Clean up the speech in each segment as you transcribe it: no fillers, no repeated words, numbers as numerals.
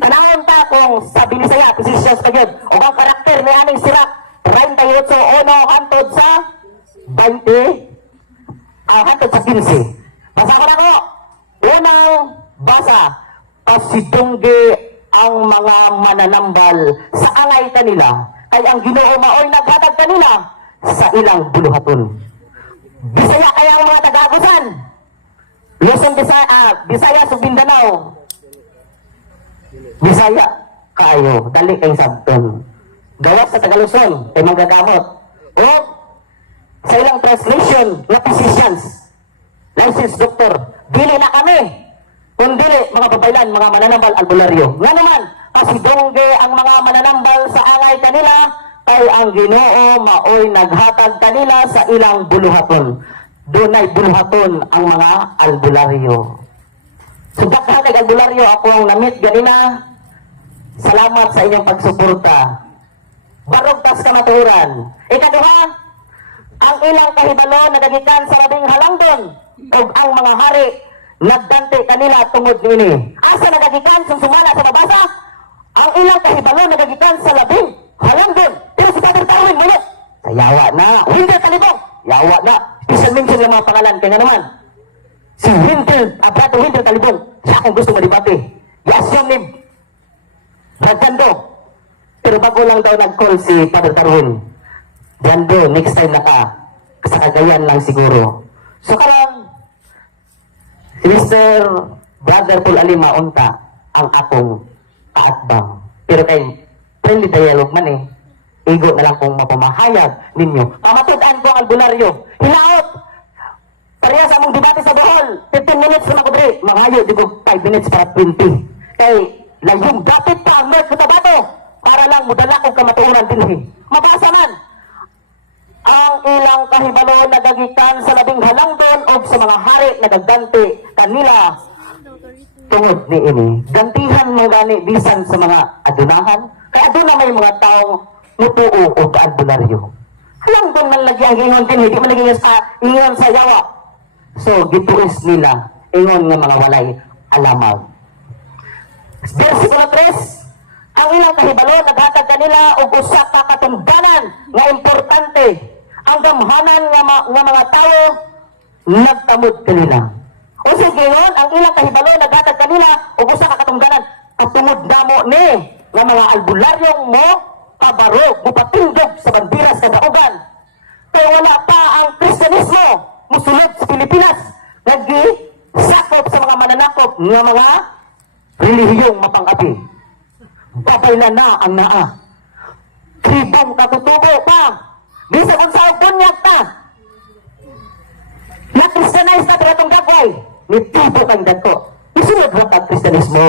Tanahon ta kung sa Binisaya, positions pa yun. O ang karakter ni aning sirak, 38 hantod sa 20, hantod sa 15. Basa ko na ko. Unang basa, pasidunggi ang mga mananambal sa angay kanila, kay ang Ginoo maoy naghatag kanila sa ilang buluhaton. Bisaya kaya ang mga taga-Agusan, Luzon, Bisaya, Mindanao. Bisaya kayo, dali kay sabton. Gawas sa Tagaluzon, kay magagamot. O sa ilang translation, na physicians, licensed doctor, dili na kami. Kung dili, mga babaylan, mga mananambal, albularyo. Nga naman, pasidongge ang mga mananambal sa angay kanila, kay ang Ginoo maoy naghatag kanila sa ilang buluhaton. Dunay buluhaton ang mga albularyo. So dakhan kay albularyo ako ang namit ganina. Salamat sa inyong pagsuporta. Barog tas kamaturan. Ikaduha, ang ilang kahibalo nagagikan sa labing halangdon ug ang mga hari nagdante kanila tungod niini. Asa nagagikan sumala sa mabasa? Ang ilang kahibalo nagagikan sa labing halangdon. Pero sa tatartawin mo sa yawa na. Winter Talibong. Yawa na. Special mention ng mga pangalan. Kaya naman, si Abrato Winter Talibong, siya akong gusto madibate. I-assume ni Brad. Pero bago lang daw nag-call si Father Darwin. Jando, next time na ka. Sa Cagayan lang siguro. So karon, si Mr. Brother Paul Alima unta ang akong kaatbang. Pero kay friendly dialogue man eh. Igo na lang kung mapamahayag ninyo. Pamatudan ko ang albularyo. Hinaot! Pareha sa among debate sa Bohol. 15 minutes na ako dre. Mangayo, di ko 5 minutes para 20. Kay layong dapit pa ang North Cotabato para lang mudala kong kamatuunan din. Mabasa man! Ang ilang kahibalo nagagikan sa labing halangdon o sa mga hari nagagante kanila tungod ni ini. Gantihan mo gani bisan sa mga adunahan. Kaya aduna may mga taong mutuo o albularyo. Halangdon man lagi ang ingon din, hindi man lagi ingon sa yawa. So, gituis nila, ingon nga mga walay alamag. Versikulo 3, ang ilang kahibalo naghatag kanila og usa ka katungdanan nga importante. Ang gamhanan nga mga tao nagtamod kanila. O sige yun, ang ilang kahibalo naghatag kanila og usa ka katungdanan. Katungod namo ni nga mga albularyong mo kabarog, mupatindog sa bandiras sa daugan. Kaya wala pa ang Kristyanismo musulod sa Pilipinas. Nag-sakop sa mga mananakop nga mga relihiyong mapang-api. Babay na ang naa. Tribong katutubo pa. Bisa kung saan bunyag ta. Na-Christianize na tira itong gagaway. Nitibo kang dagko. Isunod mo ang Kristyanismo.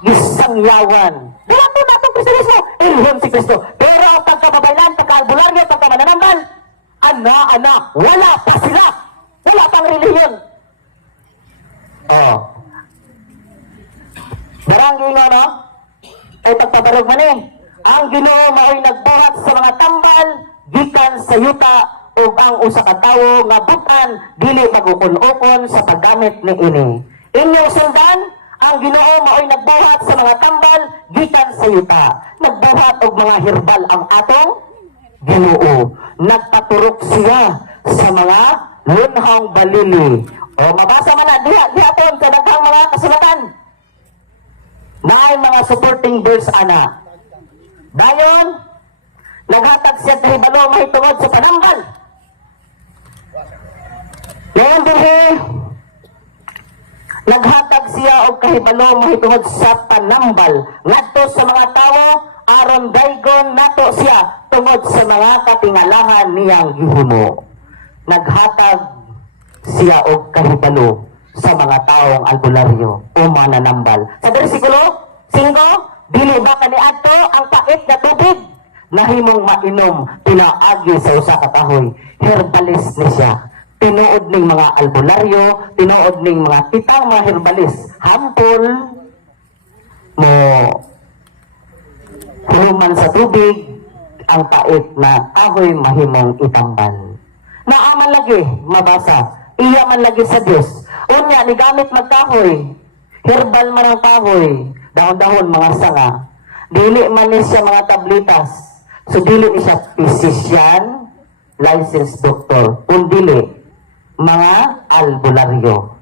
Isang yawan. Wala po na itong Kristyanismo. Ilhon si Kristo. Pero ang pagkababaylan, pagkaalbularyo, pagkamananambal, ana, wala pa sila. Wala pang relihiyon. Darangin nga no? Ay pagpabarog man eh. Ang Ginoo maoy nagbuhat sa mga tambal, gikan sa yuta, ug ang usa ka tawo nga butan dili magukon-ukon sa paggamit ni ini. Inyong sundan, ang Ginoo maoy nagbuhat sa mga tambal, gikan sa yuta. Nagbuhat og mga herbal ang atong Ginoo. Nagpaturok siya sa mga lunhang balili. O mabasa man na diha po sa daghang mga kasulatan. Naay mga supporting verse ana. Dayon, naghatag siya kahibalo mahitungod sa panambal. Ngayon din naghatag siya og kahibalo mahitungod sa panambal ngadto sa mga tawo aron daygon nato siya tungod sa mga katingalahan niyang gihimo. Naghatag siya og kahibalo sa mga taong albularyo o mananambal. Sa bersikulo 5, dili ba kaniadto ang pait na tubig na himong mainom pinaagi sa usa ka kahoy. Herbalist ni siya. Tinuod ning mga albularyo, tinuod ning mga kitang mga herbalist. Hampol mo huluman sa tubig ang pait na kahoy mahimong itambal. Naaman lagi mabasa. Iya man lagi sa Dios. Unya ni gamit magkahoy. Herbal man ang kahoy. dahon-dahon mga sanga. Dili man ni siya mga tablitas. So dili ni siya physician, licensed doctor, kundili mga albularyo.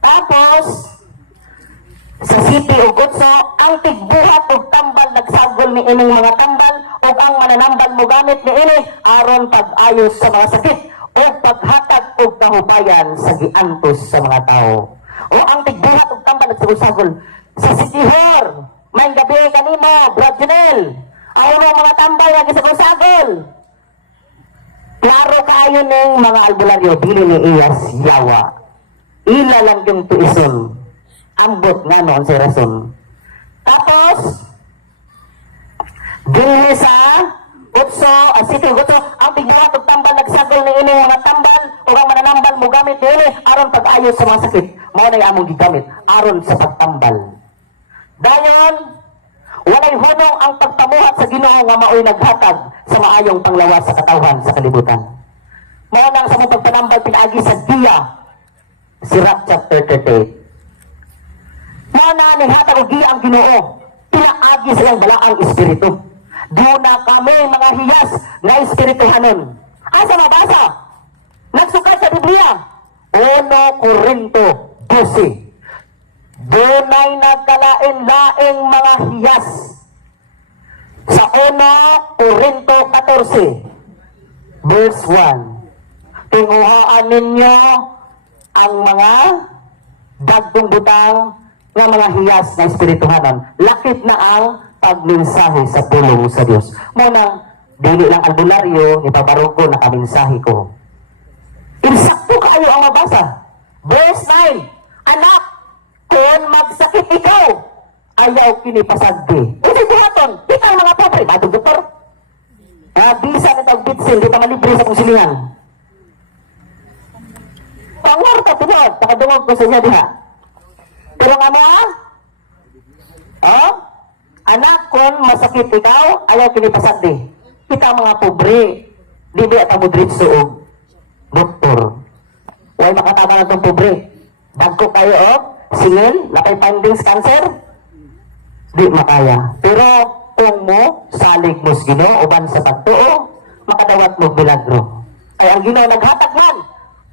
Tapos sa City of Gutso, ang tigbuhat og tambal nagsagol ni ining mga tambal ug ang mananambal mo gamit ni ini aron pag-ayos sa mga sakit o paghatag og kahubayan sa giantos sa mga tao. O ang tigbuhat og tambal nagsagol sa City Hall, may gabi kanimo, Brad Junel. Ayaw mo mga tambal nga gisagol-sagol. Klaro kaayo ning mga albularyo dili ni iyas yawa. Ila lang yung tuison. Ambot nga noon si rason. Tapos, dinhi sa Gutso, City Gutso, ang tigbuhat og tambal nagsagol ni ining mga tambal o ang mananambal mo gamit dinhi aron pag-ayos sa mga sakit. Mao na among gigamit aron sa pagtambal. Dayon, walay hunong ang pagpamuhat sa Ginoo nga mao'y naghatag sa maayong panglawas sa katawhan sa kalibutan. Mao nang sa mong pagpanambal pinaagi sa Diya, Sirach chapter 38. Mao na ning hatag og Giya ang Ginoo, pinaagi sa iyang balaang espiritu. Doon na kami mga hiyas na espirituhanon. Asa mabasa? Nagsukat sa Biblia. 1 Corinto 12. Dunay nagkalain-laing mga hiyas. Sa 1 Corinto 14, verse 1. Tinguhaan ninyo ang mga dagkong butang nga mga hiyas na espirituhanon. Lakit na ang pagmensahe sa pulong sa Dios. Muna, dili lang albularyo, ipabarog ko na kaminsahe ko. Insakto kayo ang mabasa. Verse 9, anak, kung magsakit ikaw, ayaw kinipasagdi. Ito buhaton, kita ang mga pobre, batong doktor. Bisa na tawag bitsil, di pa malibre sa konsilingan. Pangwarta tunod, pakadungog ko sa inyo diha. Pero nga mga, anak, kung masakit ikaw, ayaw kinipasagdi. Kita mga pobre, di ba at amudritso o doktor. Huwag makatama na itong pobre. Dagko kayo o, singil, napay findings cancer, di makaya. Pero kung mo, salig mo sa Ginoo, uban sa pagtuo, makadawat mo milagro. Ay ang Ginoo naghatag man,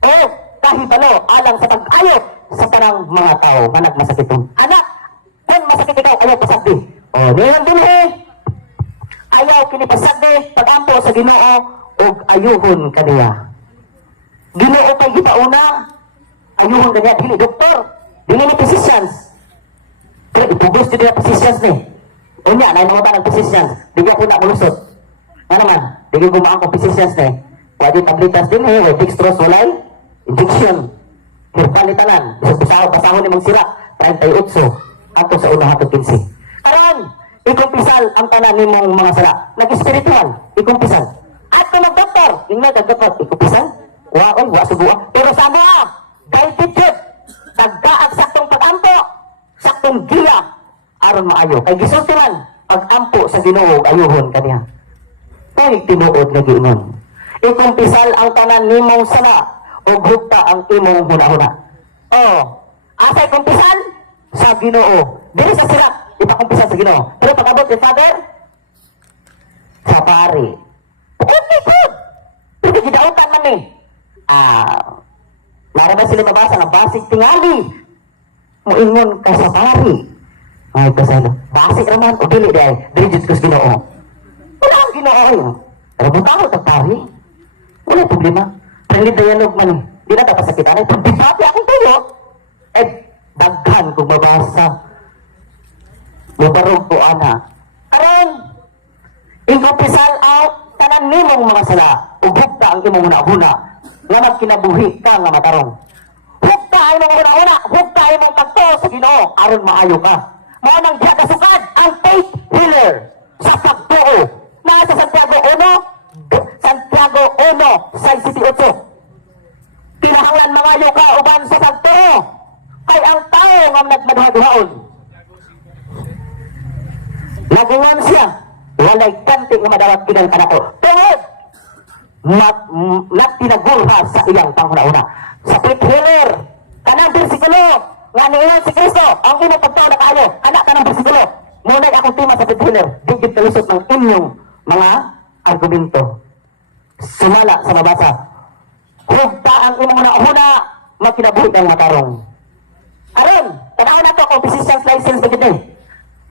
o kahibalo, alang sa pag-ayot sa parang mga tao, manag masakitong. Anak, kung masakit ikaw, ayaw pasagdi. O, nilang dinhi, ayaw kinipasagdi, pag-ampo sa Ginoo, o ayuhon kaniya. Ginoo kay gipauna, ayuhon kaniya, dili doktor, dili ni physicians. Pero ipugos dili na physicians ni. Unya, na mga tanang physicians, di ko na mulusot. Ano man, di ko gumaan kong physicians ni. Wadi tablitas din eh, wadi dextrose, walay, injection, hirpanitanan, isang pasahon ni mong sira, 38, ato sa unang hatod 15. Karon, ikumpisal ang tanan ni mong mga sala. Nag-spiritual, ikumpisal. At kung mag-doktor, yung may doktor, ikumpisal. Waoy, wa subuha. Pero sama, guided yun. Nagkaag saktong pag-ampo, saktong giya, aron maayo. Kay gisulti man, pag-ampo sa Ginoo, ayuhon kaniya. Kung tinuod na giingon. Ikumpisal ang tanan ni mong sala, o hugta ang imong huna-huna. Asay kumpisal? Sa Ginoo. Dili sa sila, ipakumpisal sa Ginoo. Pero pag-abot ni Father, sa pari. Okay, good. Pero gidautan man eh. Mara ba sila mabasa na basig tingali? Muingon ka sa pari. Ay, kasano. Basig naman, o dili dahil. Dili jud ko sa Ginoo. Wala ang Ginoo yun. Pero butaw sa pari. Wala problema. Friendly dialogue man. Di na dapat sakitan. Ay, pagdibati akong tuyo. Daghan kung mabasa. Mabarog ko, ana. Karon, ingkumpisal out, tanan nimong mga sala. Ugugta ang imong huna-huna. Nga magkinabuhi ka nga matarong. Hugta ay mong huna-huna. Hugta ay mong pagto sa Ginoo. Aron maayo ka. Mga nang diya kasukad, ang faith healer sa pagtuo. Nasa Santiago 1, sa City 8. Pinahanglan mga ka uban sa pagtuo. Kay ang tao nga nagmaduha-duhaon. Lagungan siya. Walay kanti nga madawat kinang kanako. Tungod! Nagtinagurha sa iyang panghuna-una. Sa faith healer, kanang bersikulo, nga niingon si Kristo, ang imong pagtao na kaayo, anak ka ng bersikulo. Muna'y akong tema sa paghiler, digit kalusot ng inyong mga argumento. Sumala sa mabasa. Hugta ang imong una, makinabuhi ng matarong. Aron, tanawan nato kung physician's license bagit ni.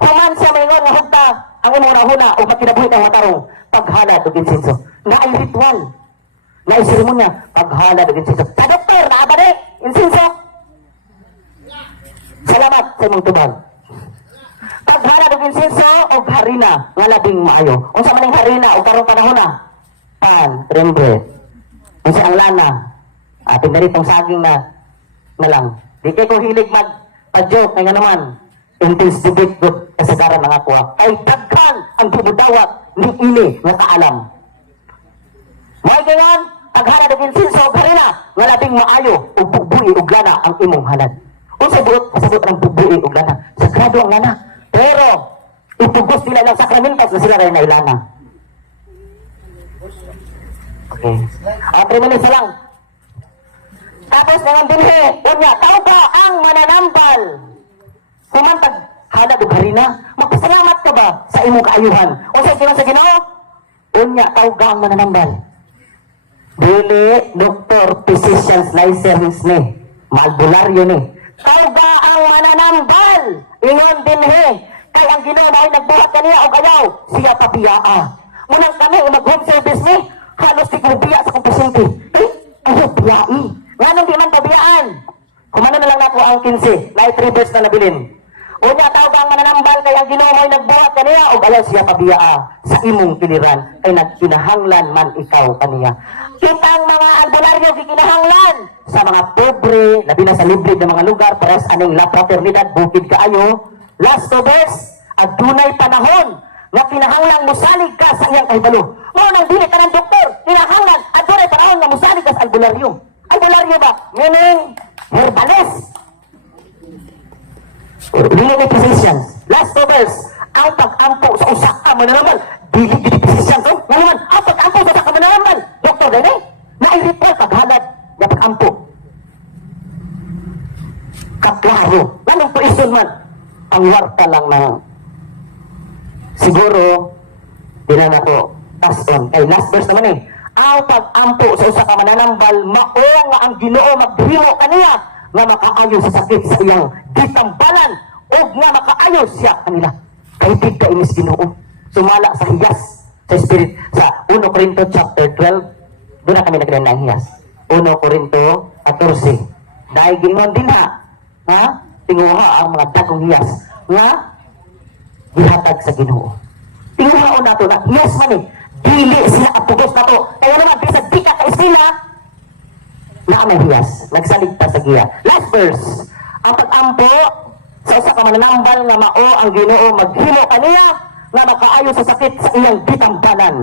Human siya maingon nga hugta ang imong una o makinabuhi ng matarong paghalad og insenso. Na ay ritual. Na ay seremonya paghalad og insenso. Sa doktor na ba ni insenso? Salamat sa imong tubag. Paghalad og insenso og harina nga labing maayo. Unsa man ang harina og karong panahon na? Pan, trembre. Unsa ang lana? Ating daritong saging na lang. Di kay ko hilig mag-joke nga naman. Intense debate good kasagaran ng ako. Kay daghan ang bubudawat ni ini nga kaalam. May ganyan, paghalad og insenso og harina nga labing maayo ug bugbuy ug lana ang imong halad. Unsa buot pasabot ang bugbuy ug lana? Sagrado ang lana. Pero ipugos nila ng sakramentos na sila rin na ilana. Okay. 3 minutes lang. Tapos naman dinhi, unya, tao ba ang mananambal? Kumantag, halad o harina, magpasalamat ka ba sa imong kaayuhan? O sa ikilang sa Ginoo? Unya, tao ba ang mananambal? Dili, doktor, physician's license ni, malbularyo ni. Tao ba ang mananambal? Ingon dinhi, kay ang Ginoo na ay nagbuhat kaniya o ayaw, siya pabiyaa. Munang kami, mag-home service ni, halos di ko biya sa kong pasyente. Ayaw biyai. Nga nung di man pabiyaan. Kumano na lang nato ang 15, na 3 verse na nabilin. Unya, tao ba ang mananambal kay ang Ginoo ay nagbuhat kaniya o ayaw siya pabiyaa sa imong kiliran kay nagkinahanglan man ikaw kaniya. Kitang mga albularyo gikinahanglan sa mga pobre, labi na sa libre ng mga lugar, pares aning la fraternidad, bukid kaayo. Last 2 verse, adunay panahon nga kinahanglan musalig ka sa iyang kahibalo. Mo nang dili ka ng doktor, kinahanglan adunay panahon nga musalig ka sa albularyo. Albularyo ba? Meaning herbalist. Dili ni physicians. Last 2 verse, ang pag-ampo sa usa ka mananambal, dili gid physicians. Nga naman, ang pag-ampo sa usa ka mananambal, doktor din na i-report paghalad na pag-ampo. Kaklaro. Ganong poison man, ang warta lang na siguro, di na nato pass on. Kay last verse naman ang pag-ampo sa usa ka mananambal, mao nga ang Ginoo maghimo kaniya nga makaayo sa sakit sa iyang gitambalan o nga makaayo siya kanila. Kay di ka inis Ginoo. Sumala sa hiyas sa spirit sa 1 Corinto chapter 12. Doon na kami nagkaroon ng hiyas. 1 Corinto 14. Dahil gingon din ha? Tinguha ang mga dagong hiyas nga gihatag sa Ginoo. Tinguhaon nato na hiyas man dili sila apugos nato. Kaya naman, bisa di ka ka-estina na may hiyas. Nagsaligtas sa giya. Last verse. Ang pag-ampo sa usa ka mananambal nga mao ang Ginoo maghimo kaniya nga makaayo sa sakit sa iyang gitambalan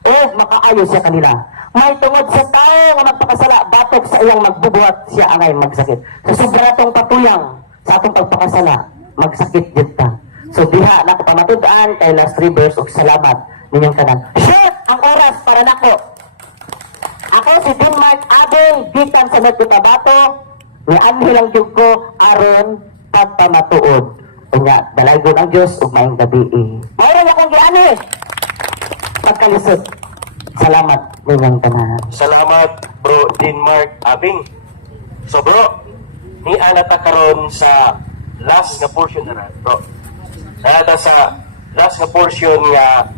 o makaayo siya kanila. May tungod sa tao nga magpakasala batok sa iyang magbubuhat siya angay magsakit. Sa sobratong patuyang sa atong pagpakasala magsakit jud ta. So diha na ko pamatud-an kay last 3 verse og salamat ninyong tanan. Short ang oras para nako. Ako si Denmark Abing gikan sa Cotabato ni anhel ang jud ko aron pagpamatuod. Unya dalaygon ang Dios ug maayong gabi. Mayroon akong giani. Pagkalisod. Salamat ninyong tanan. Salamat bro Denmark Abing. So bro, ni anata karon sa last nga portion na bro. Anata sa last nga portion nga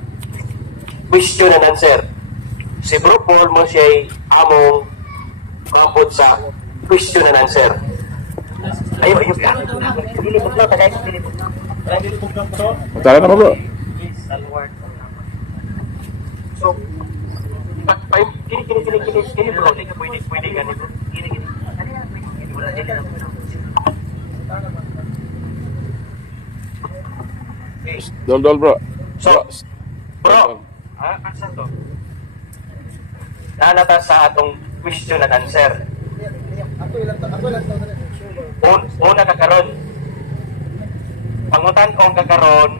question and answer. Si Bro Paul mo siya'y among mabot sa question and answer. Ayo ka. Dilipot na, tagay sa dilipot na. Tara na bro. So, kini bro, pwede gani bro. Kini. Dol bro. So, bro, asan to? Nanata sa atong question and answer. Una kakaron. Pangutan-ong kakaron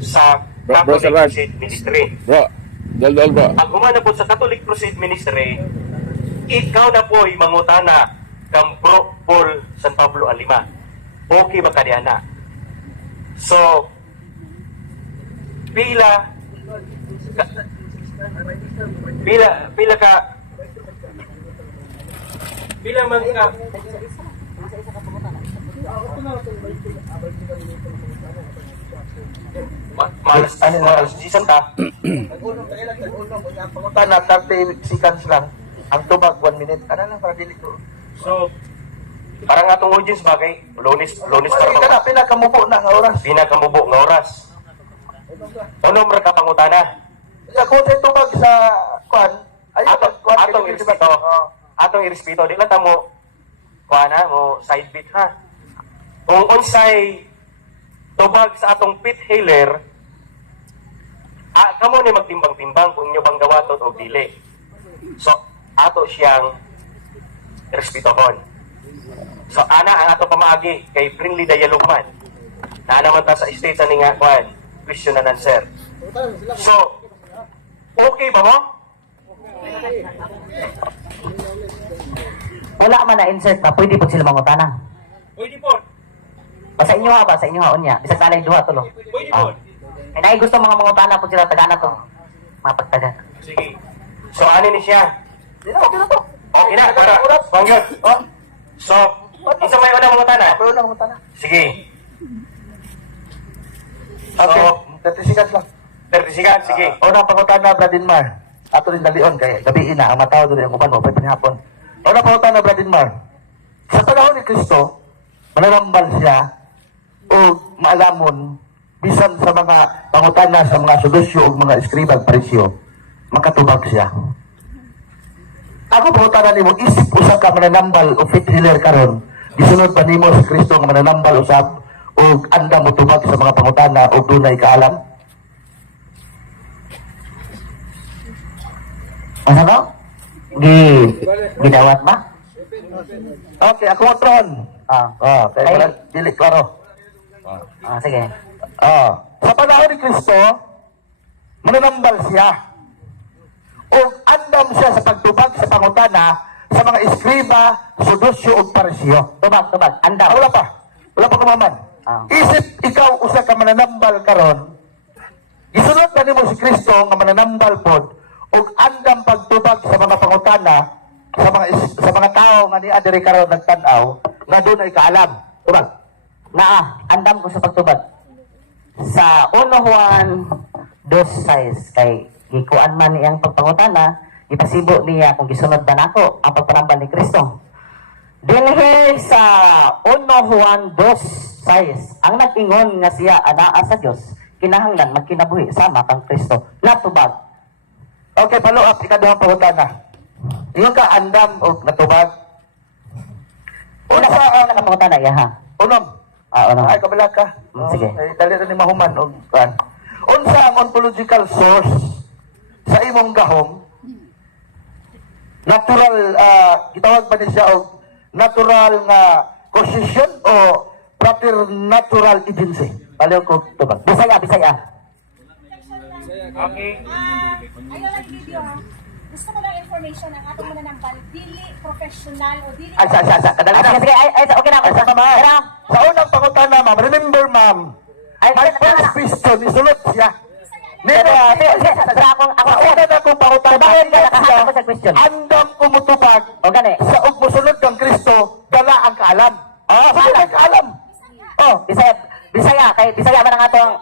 sa Bro, Catholic Salman. Crusade Ministry. Bro. Dol bro. Ang humana po sa Catholic Crusade Ministry, ikaw na po'y mangutana kang Bro Paul San Pablo Alima. Okay ba kaniya na? So, pila man ka malas season ka Pangutan na 30 seconds lang. Ang tubag 1 minute. Ano lang para dili ko. so parang atong audience bagay lunes Wala ka na, pinakamupo na nga oras. pinakamubo nga oras uno ra ka pangutana Kung sa tubag sa kwan, ayun, atong irespeto atong irespeto di lang ta mo kuana mo side beat ha kung unsay tubag sa atong pit healer kamo ni magtimbang-timbang kung inyo bang gawaton o dili so ato siyang irespetohon so ana ang ato pamaagi kay friendly dialogue man na naman ta sa stage ani nga kwan question and answer so okay ba mo? Wala man na insert na, pwede po sila mangutana. Pwede po. O sa inyo ha ba? Sa inyo ha, unya. Bisag sanay duha tulo. Pwede po. Kaya nai gusto mga mangutana po sila, tagana to. Mapagtagan. Sige. So, ano ni siya? Okay na to. Okay na, para. Bangyot. So, isa may unang mga tana. Pero na mga tanah. Sige. Okay, So, 30 seconds lang. 30 seconds, sige. Una pangutan na Bradinmar. Ato rin dalion kay gabi ina ang mataw doon ang uban mo pwede hapon. Una pangutan na Bradinmar. Sa panahon ni Kristo, manarambal siya o maalamon bisan sa mga pangutana sa mga sudusyo o mga eskribag parisyo, makatubag siya. Ako pangutan nimo isip usa ka mananambal o fit healer karon. Gisunod pa nimo si Kristo nga mananambal usab o andam mo tubag sa mga pangutana o dunay kaalam? Asa ba? Gidawat ba? Okay, ako tron. Kaya Ay. pala, dili klaro. Sige. Sa panahon ni Kristo, mananambal siya. O andam siya sa pagtubag sa pangutana sa mga eskriba, sudusyo o parisyo. Tubag. Anda. Wala pa. Wala pa kumaman. Isip ikaw usa ka mananambal karon. Gisunod na nimo si Kristo nga mananambal pod ug andam pagtubag sa mga pangutana sa mga tao nga ni adiri karon nagtan-aw nga doon ay kaalam. Tubag. Andam ko sa pagtubag. Sa 1 Juan 2:6 kay gikuan man niyang pagpangutana, ipasibo niya kung gisunod ba nako ang pagpanambal ni Kristo. Dinhi sa 1 Juan 2:6, ang nag-ingon nga siya anaa sa Dios, kinahanglan magkinabuhi sama kang Kristo. Natubag. Okay, follow up ikaduhang pangutana. Ingon ka andam o natubag. Una Unsa sa ang pangutana ya ha. unom? Ano? Ay kabala ka. Sige. Ay dali ra ni mahuman og kan. Unsa ang ontological source sa imong gahom? Natural gitawag ba ni siya og natural nga causation o preternatural agency? Paliw ko tubag. Bisaya. Okay. Ayaw lang video ha. Gusto ko lang information ang atong mananambal. Dili professional o dili... Ay sa kadali na. Sige, okay na. Ay, sa ma'am. Sa unang pangutana, ma'am, remember, ma'am, my first question is sulod siya. Pero, ako Una na kong pangutana, nakahasa ko sa question. andam kumutubag O gani. sa ug musunod kang Kristo, dala ang kaalam. Saan ang kaalam? Bisaya, kay Bisaya man ang atong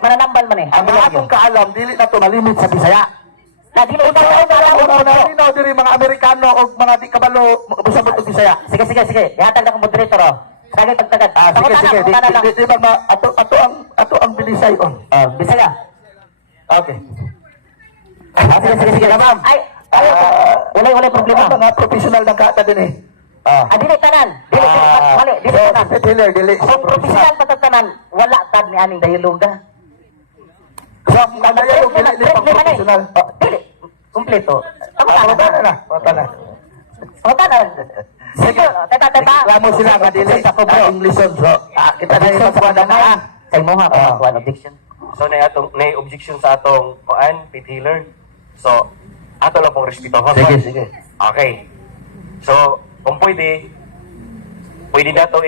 mananambal man eh. Ang mga atong kaalam, dili na to malimit sa Bisaya. Na dili ikaw Una linaw diri mga Amerikano o mga di kabalo musabot og Bisaya. Sige. Ihatag na ko moderator oh. Sige pagtagad. Sige. Di ba ato ang bilisay on. Bisaya. Okay. Sige, ma'am. Ay, wala problema. Ang mga professional na kata din eh. Dili tanan. Dili tanan. Healer, dili. Kung professional patatanan, wala tad ni aning dialoga. So, nangyayari yung dili ni pang professional. Dili. Kompleto. Pangutana na. Pangutanan. Sige, teta. Reklamo sila nga dili sa English on. So, kita na yung mga na Sa imo ha, kuan objection. So, na objection sa atong pit healer. So, ato lang pong respeto. Sige. Okay. So, kung pwede na ito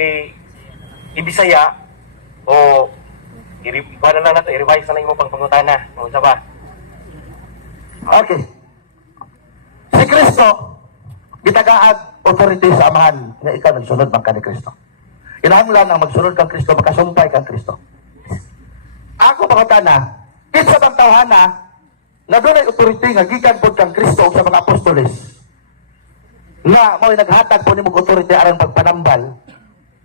ibisaya o i-revise na lang nato, i-revise na lang mo pang pangutana. Kung sa ba? Okay. Si Kristo, gitagaag authority sa amahan nga ikaw nagsunod man ka ni Kristo. Kinahanglan ang magsunod kang Kristo, makasumpay kang Kristo. Ako pangutana, kinsa bang tawhana na doon ay authority nga gikan pod kang Kristo sa mga apostoles nga mo'y naghatag po ni mong authority aron pagpanambal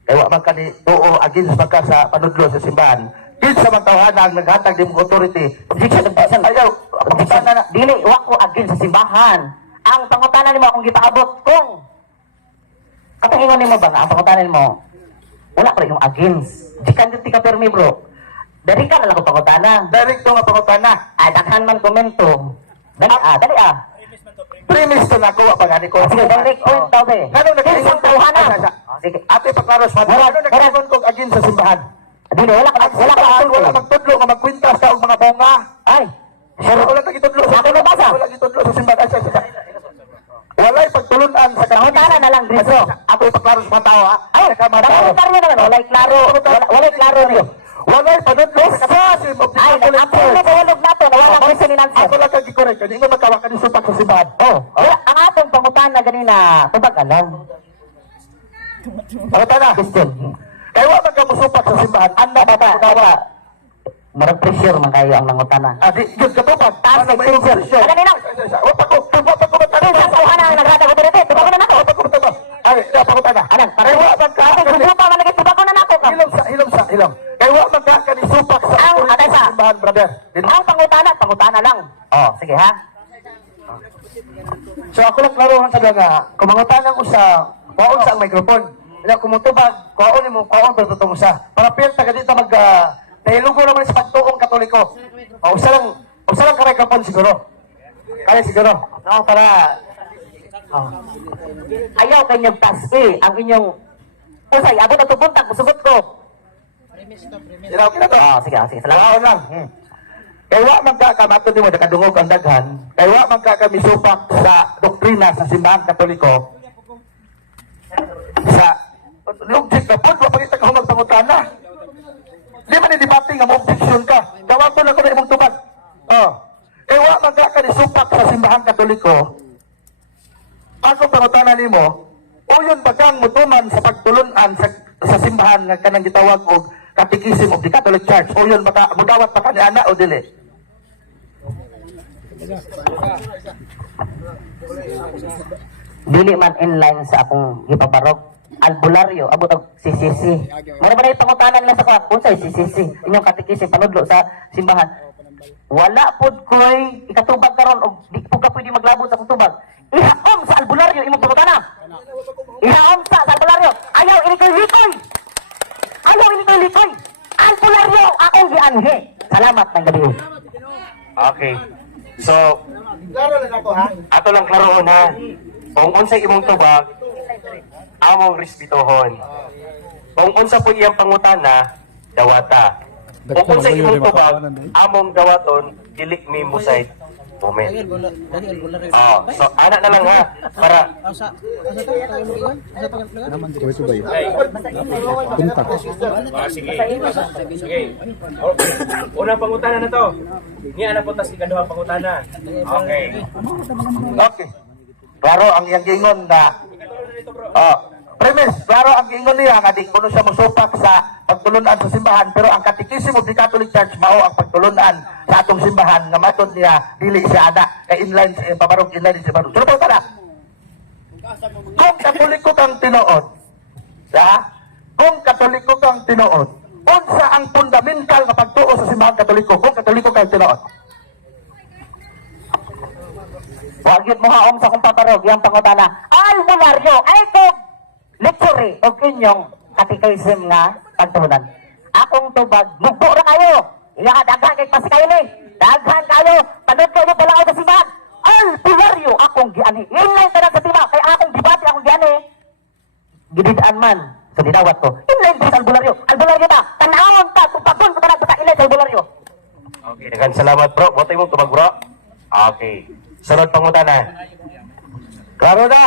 kay wa man kani tuo against magka sa panudlo sa simbahan. Kinsa bang tawhana ang naghatag ni mong authority? Objection. Ayaw, pangutana na. Dili, wa ko against sa simbahan. Ang pangutanan nimo akong gipaabot kung katingon nimo ba nga ang pangutanan nimo wala pa yung against. Di kan ka permi bro. Dari ka na lang ko pangutana. Direct nga pangutana. Daghan man komento. Dali ah. Premise to na kuha pa gani ko. Sige, direct point daw be. Ganun nagkaingon Kinsang tawhana. Sige. Ate paklaros man. Ganun nagkaingon ko against sa simbahan. Dili, wala ka Wala magtudlo nga magkwintas sa mga bunga. Ay, Sure, wala tagitudlo sa Ako nabasa. Wala gitudlo sa simbahan. Walay pagtulunan sa pangutana na lang dito. Ako ipaklaros mga tao ha. Ay, elementaryo naman. Walay klaro. Walay klaro niyo. Walay padudlo sa kapasim of the Ay, Catholic ang pili Church. sa walog nato na walang question and answer. Ako lang kag-correct. Hindi mo magkawakan ni supak sa simbahan. Oh, ang atong pangutana ganina, tubag ka lang. Pangutana. Question. Kaya wa man ka musupak sa simbahan. Anda ba Baba. Marag pressure man kayo ang nangutana. Di, yun ka to ba? Taas kay pressure. Ano ninong? Wa pa ko Kinsang tawhana ang naghatag authority. Tubag ko na nako. Ay, pangutana. Anan, Kaya wa man ka Ako gusto man naging tubag ko na nako. Hilom. Kaya wa man ka ni supak sa Ang authority atay sa sa. simbahan, brother. Ang pangutana lang. Oh, sige ha. So ako lang klarohan sa nga, kumangutanang ko sa kuwaon sa ang microphone. Kaya kumutubag, kuwaon mo, kuwaon pero totoo sa. Para piyang taga dito nahilugo naman sa pagtuong katoliko. O, usa lang ka microphone siguro. Kaya siguro. No, para ayaw kanyang taski ang inyong usay. Abot na tubuntag, musugot ko. Sila, okay na to. Sige, salamat. Salamat lang. Kaya wa man ka kamato mo nakadungog ang daghan. Kaya wa man ka kami supak sa doktrina sa simbahan katoliko. Sa logic na po, mapagita ka humag pangutana. Di man i-debate nga mo objection ka. Gawa ko na ko na imong tubag. Kaya wa man ka kani supak sa simbahan katoliko. Ako pangutana nimo, o yun bagang mutuman sa pagtulunan sa simbahan nga kanang gitawag og Catechism of the Catholic Church. O yun, mudawat pa ka ni ana o dili? Dili man inline sa akong gipabarog. Albularyo, abot og CCC. Mara ba na pangutanan lang sa kuha? Unsay CCC? Inyong katikisin panudlo sa simbahan. Wala pod koy ikatubag karon og di po ka pwede maglabot sa akong tubag. Ihaom sa albularyo imong pangutana. Ihaom sa albularyo. Ayaw ini koy likoy. Ayaw ini koy likoy. Albularyo akong gianhi. Salamat ng gabi. Okay. So, ato lang klaroon ha. Kung unsay imong tubag, among respetuhon. Kung unsa po iyang pangutana, dawata. Kung unsay imong tubag, among dawaton, dili mi musay comment. So ana na lang ha para Unang pangutana na to. Ni ana po tas ikaduhang pangutana. Okay. Okay. Klaro ang iyang gingon na premise, klaro ang gingon niya nga di kuno siya mosupak sa pagtulunan sa simbahan pero ang Catechism of the Catholic Church mao ang pagtulunan sa atong simbahan nga matod niya dili siya ana kay inline sa pabarog inline sa pabarog. Pero para kung Katoliko kang tinuod, kung Katoliko kang tinuod, unsa ang fundamental nga pagtuo sa simbahan Katoliko kung Katoliko kang tinuod? Wag yun mo haom sa kong paparog, yung pangutana. Albularyo, ay kong lecture o inyong catechism nga pagtulunan. Akong tubag, mugbo na kayo. Iya ka, daghan kay pasikayo ni. Daghan kayo, panod kayo pala ako sa simbahan. Albularyo, akong giani. Inline ka na sa simbahan, kaya akong debate, akong giani. Gididaan man, sa dinawat ko. Inline ko sa albularyo. Albularyo na, tanawon ka, kung pagkon ko na nagbuta, inline sa albularyo. okay, daghang salamat bro. Boto imong tubag bro. Okay. Sunod pangutana. Klaro na,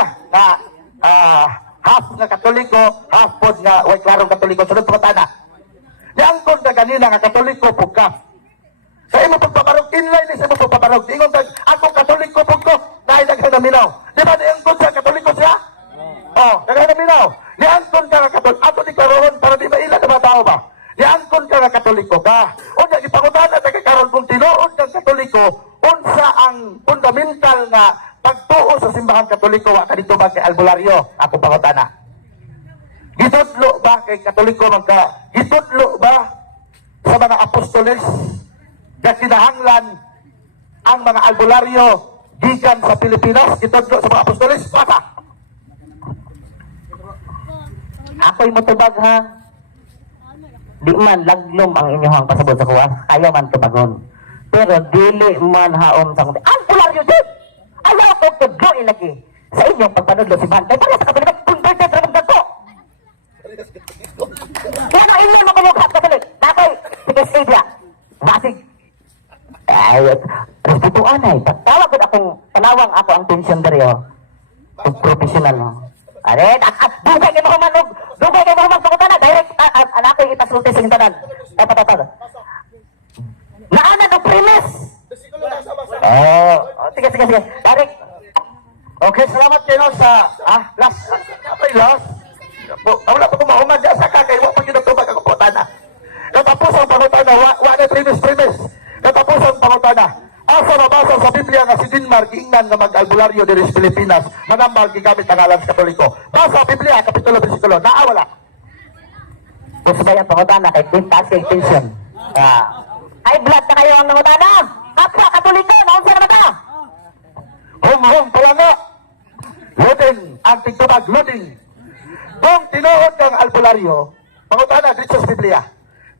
half nga Katoliko, half pod nga way klarong Katoliko. Sunod pangutana. Niangkon ka ganina nga Katoliko pug ka. Sa imo pagpaparog, inline ni sa imo pagpaparog. Ingon ka, ako Katoliko pug ko, dahil nagkanaminaw. Di ba niangkon sa Katoliko siya? Oh, nagkanaminaw. Niangkon ka nga Katoliko. Ako di karoon para di maila na matao ba? Niangkon ka nga Katoliko ka. O nga, ipangutana na karon kung tinuod kang Katoliko, unsa ang fundamental nga pagtuo sa simbahan Katoliko wa kadito ba kay albularyo? Ako pangutana. Gitudlo ba kay Katoliko magka? Gitudlo ba sa mga apostoles na kinahanglan ang mga albularyo gikan sa Pilipinas? Gitudlo sa mga apostoles? Bata! Ako'y matubag ha. Di man laglom ang inyong pasabot sa kuwas, kayo man tubagon. Pero dili man haom sa kundi. Albularyo din! Ayaw ko tudloin lagi sa inyong pagpanudlo si Van. Kaya pala sa Katoliko, converted na mga ko. Kaya na inyong mapalughat Katolik. Dakoy, sige Sabia. Basig. Ay, respetuan ay. Tawag ko akong, tanawang ako ang pension dari o. Professional no. Are, dugay kayo mga manog. Dugay kayo mga magpangutana. Direct, anak ko ipasulti sa intanan. Dapat. Naanan ang premise. Oh, sige. Direct. Okay, salamat kayo sa last. Last. Wala pa kumahumad sa kakay. Wala pa yun ang tubag ang pangutana. Katapos ang pangutana, wala na premise. Katapos ang pangutana. Asa mabasa sa Biblia nga si Denmark giingnan nga mag-albularyo diri sa Pilipinas manambal gigamit ang ngalan sa Katoliko. Basa Biblia kapitulo bersikulo. Wala. Kung sabayan pangutana kay taas kay tension. Ay, blood na kayo ang nangutana. Kapwa, Katoliko, naunsa naman ka? Hong, palanga. Loading, ang tigtubag, loading. Kung tinuod kang albularyo, pangutana dito sa Biblia.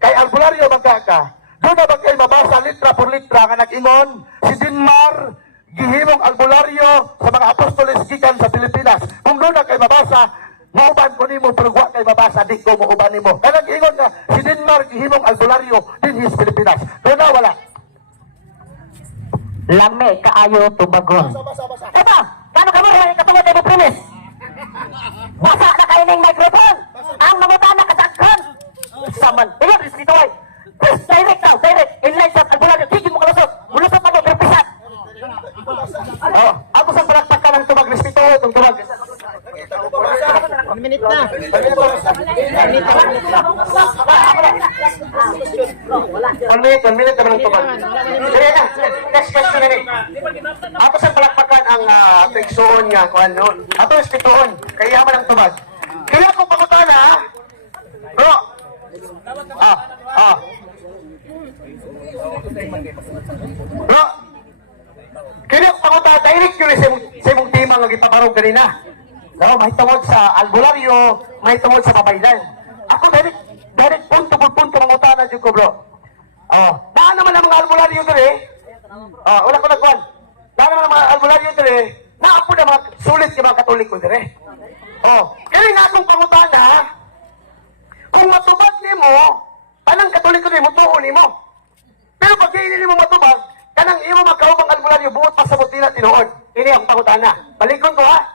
Kay albularyo magkaka, doon na ba kayo mabasa litra por litra nga nag-ingon, si Denmark, gihimong albularyo sa mga apostoles gikan sa Pilipinas. Kung doon na kayo mabasa, mauban ko nimo pero wa kay mabasa di ko mauban nimo. Kanang ingon nga si Denmark gihimong albularyo din sa Pilipinas. Doon na wala. Lame kaayo tubagon. Eto, kano ka mo yung katungod mo premise? Basa na kayo ng microphone. Ang nangutana kasagkan. Saman. Tingnan, dito ay. Please, direct now, direct. Inline sa albularyo. Tigil mo kalusot. Mulusot mo, pero pisat. Ako sa palakpakan ng tubag, respeto itong tubag. One minute naman ang tubag. Sige na, next question na Ako sa palakpakan ang teksoon nga, kuhan noon. Ato respetuon, kaya yaman ang tubag. Kaya kung pakutana, bro, bro, kaya kung pakutana, direct yun sa imong tema nga gipaparong kanina. No, may tungod sa albularyo, may tungod sa pabaylan. Ako direct punto por punto mangutana jud ko, bro. Daan naman ang mga albularyo dire. Wala ko nagkuhan. Daan naman ang mga albularyo dire. Naapo na mga sulit yung mga Katoliko dire. Kaya nga akong pangutana, kung matubag nimo, tanang Katoliko nimo, tuon nimo. Pero pag hindi nimo matubag, kanang imo magkaubang albularyo, buot pa sa butina tinuod. Ini ang pangutana. Balikon ko ha.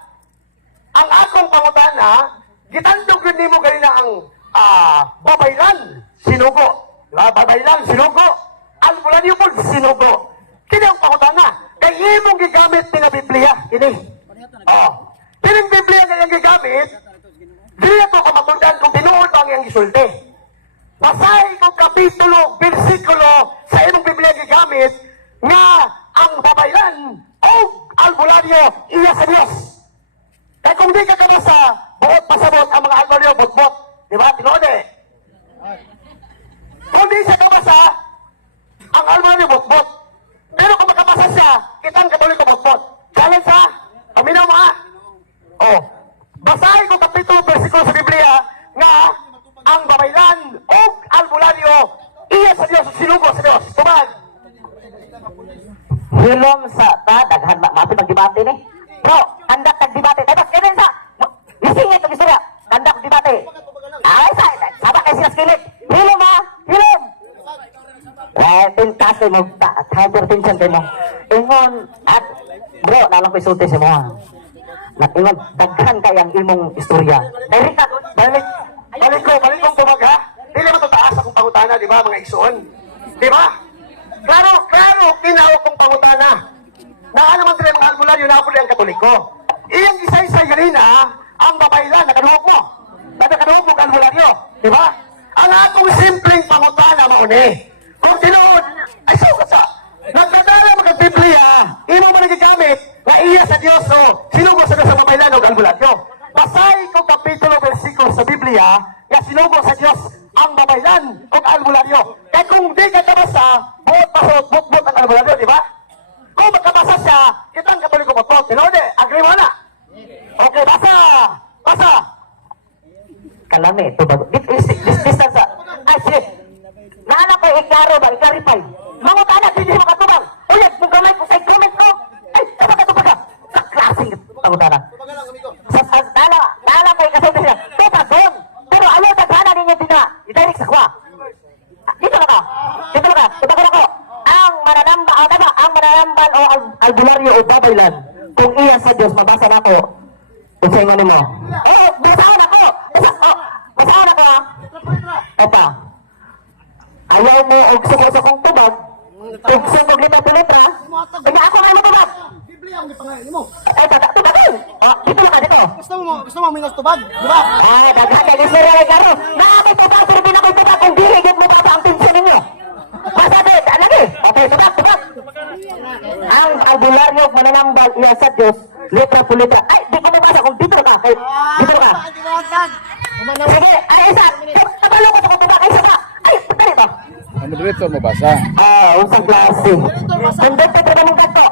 Ang akong pangutana, gitandog yun nimo ganina ang babaylan, sinugo. Babaylan, sinugo. Albularyo po, sinugo. Kini ang pangutana. Kay imong gigamit ni nga Biblia. Kini. Kining Biblia nga yung gigamit, di ako kamatundan kung tinuod ang iyang gisulti. Basahin kong kapitulo, versikulo sa imong Biblia gigamit nga ang babaylan o albularyo iya sa Diyos. Kaya kung di ka kabasa, buot pasabot ang mga albularyo, bot-bot. Di ba? Tinood eh. Kung di siya kabasa, ang albularyo, bot-bot. Pero kung makabasa siya, kitang Katoliko, bot-bot. Challenge ha? Paminaw mo ha? Basahin ko kapitulo, versikulo sa Biblia nga ang babaylan o albularyo iya sa Diyos, sinugo sa Diyos. Tumag. Hilom sa daghan mapit magdebate ni. Bro, kandak nagdebate. Tapos kinin sa isingit ang istorya. Kandak debate. Ay, sabak kayo sila skillet. Hilom ha? Hilom! Pintas kayo mo, hypertension kayo mo. Ingon, at bro, nalang ko isulti sa mo ha. Ingon, daghan kayang imong istorya. Dili ka, Balik kong tubag ha. Dili mo to taas akong pangutana, di ba, mga igsoon? Di ba? Klaro, kinawag kong pangutana. Naalaman sila mga albularyo na ako ang katoliko. Iyang isa-isa ganina, ang babaylan, nakaduhok mo. Nakaduhok mo ang albularyo. Di ba? Ang akong simpleng pangutana, mauni. Kung tinuod, ay sa nagdadala mo kang Biblia, ino mo nagigamit, na iya sa Diyos, o sinugo sa Diyos sa babaylan o albularyo. Basahin ko kapitulo versikulo sa Biblia, na sinugo sa Diyos ang babaylan o albularyo. Kaya kung di ka nabasa, buot ang albularyo, di ba? Kung magkabasa siya, kitang katoliko mo to. Tinode, agree mo na. Okay, basa. kalami, tubag. Distance sa, sige. Naana ko, iklaro ba, iklarify. Mga tanak, hindi mo katubang. Ulit, kung gamay ko sa comment ko, ay, kapag katubag ka. Sa klaseng pangutana. Tala ko, ikasunod siya. Tupagon. Pero ayaw, taghana ninyo din na. I-direct sa kwa. Dito na ka. Tupagon ako. Ang mananambal o albularyo o babaylan. Kung iya sa Diyos, mabasa na ako. Kung sa inyo mo. Basahan ako. Basahan ako ha. Opa. Ayaw mo og sukong tubag. Tugsong og litra. Kaya ako na mo tubag. Ay, tubagon. Dito na ka, dito. Gusto mo mingas tubag? Di ba? Ay, daghan gusto rin ay karo. Nakakay tubag, pero di na ko'y tubag. Kung dirigit mo pa ang pinsyon ninyo. Masabi, lagi. Okay, tubag. Ang albularyo mananambal iya sa Diyos, litra po litra. Ay, di ko mabasa kung dito ka. Dito ka. Sige, ay isa. Tabalo ko sa tubag, ay isa ka. Ay, pagkali ba? Ang moderator mabasa. Usang klase. Sundot ka trabaho mong gato.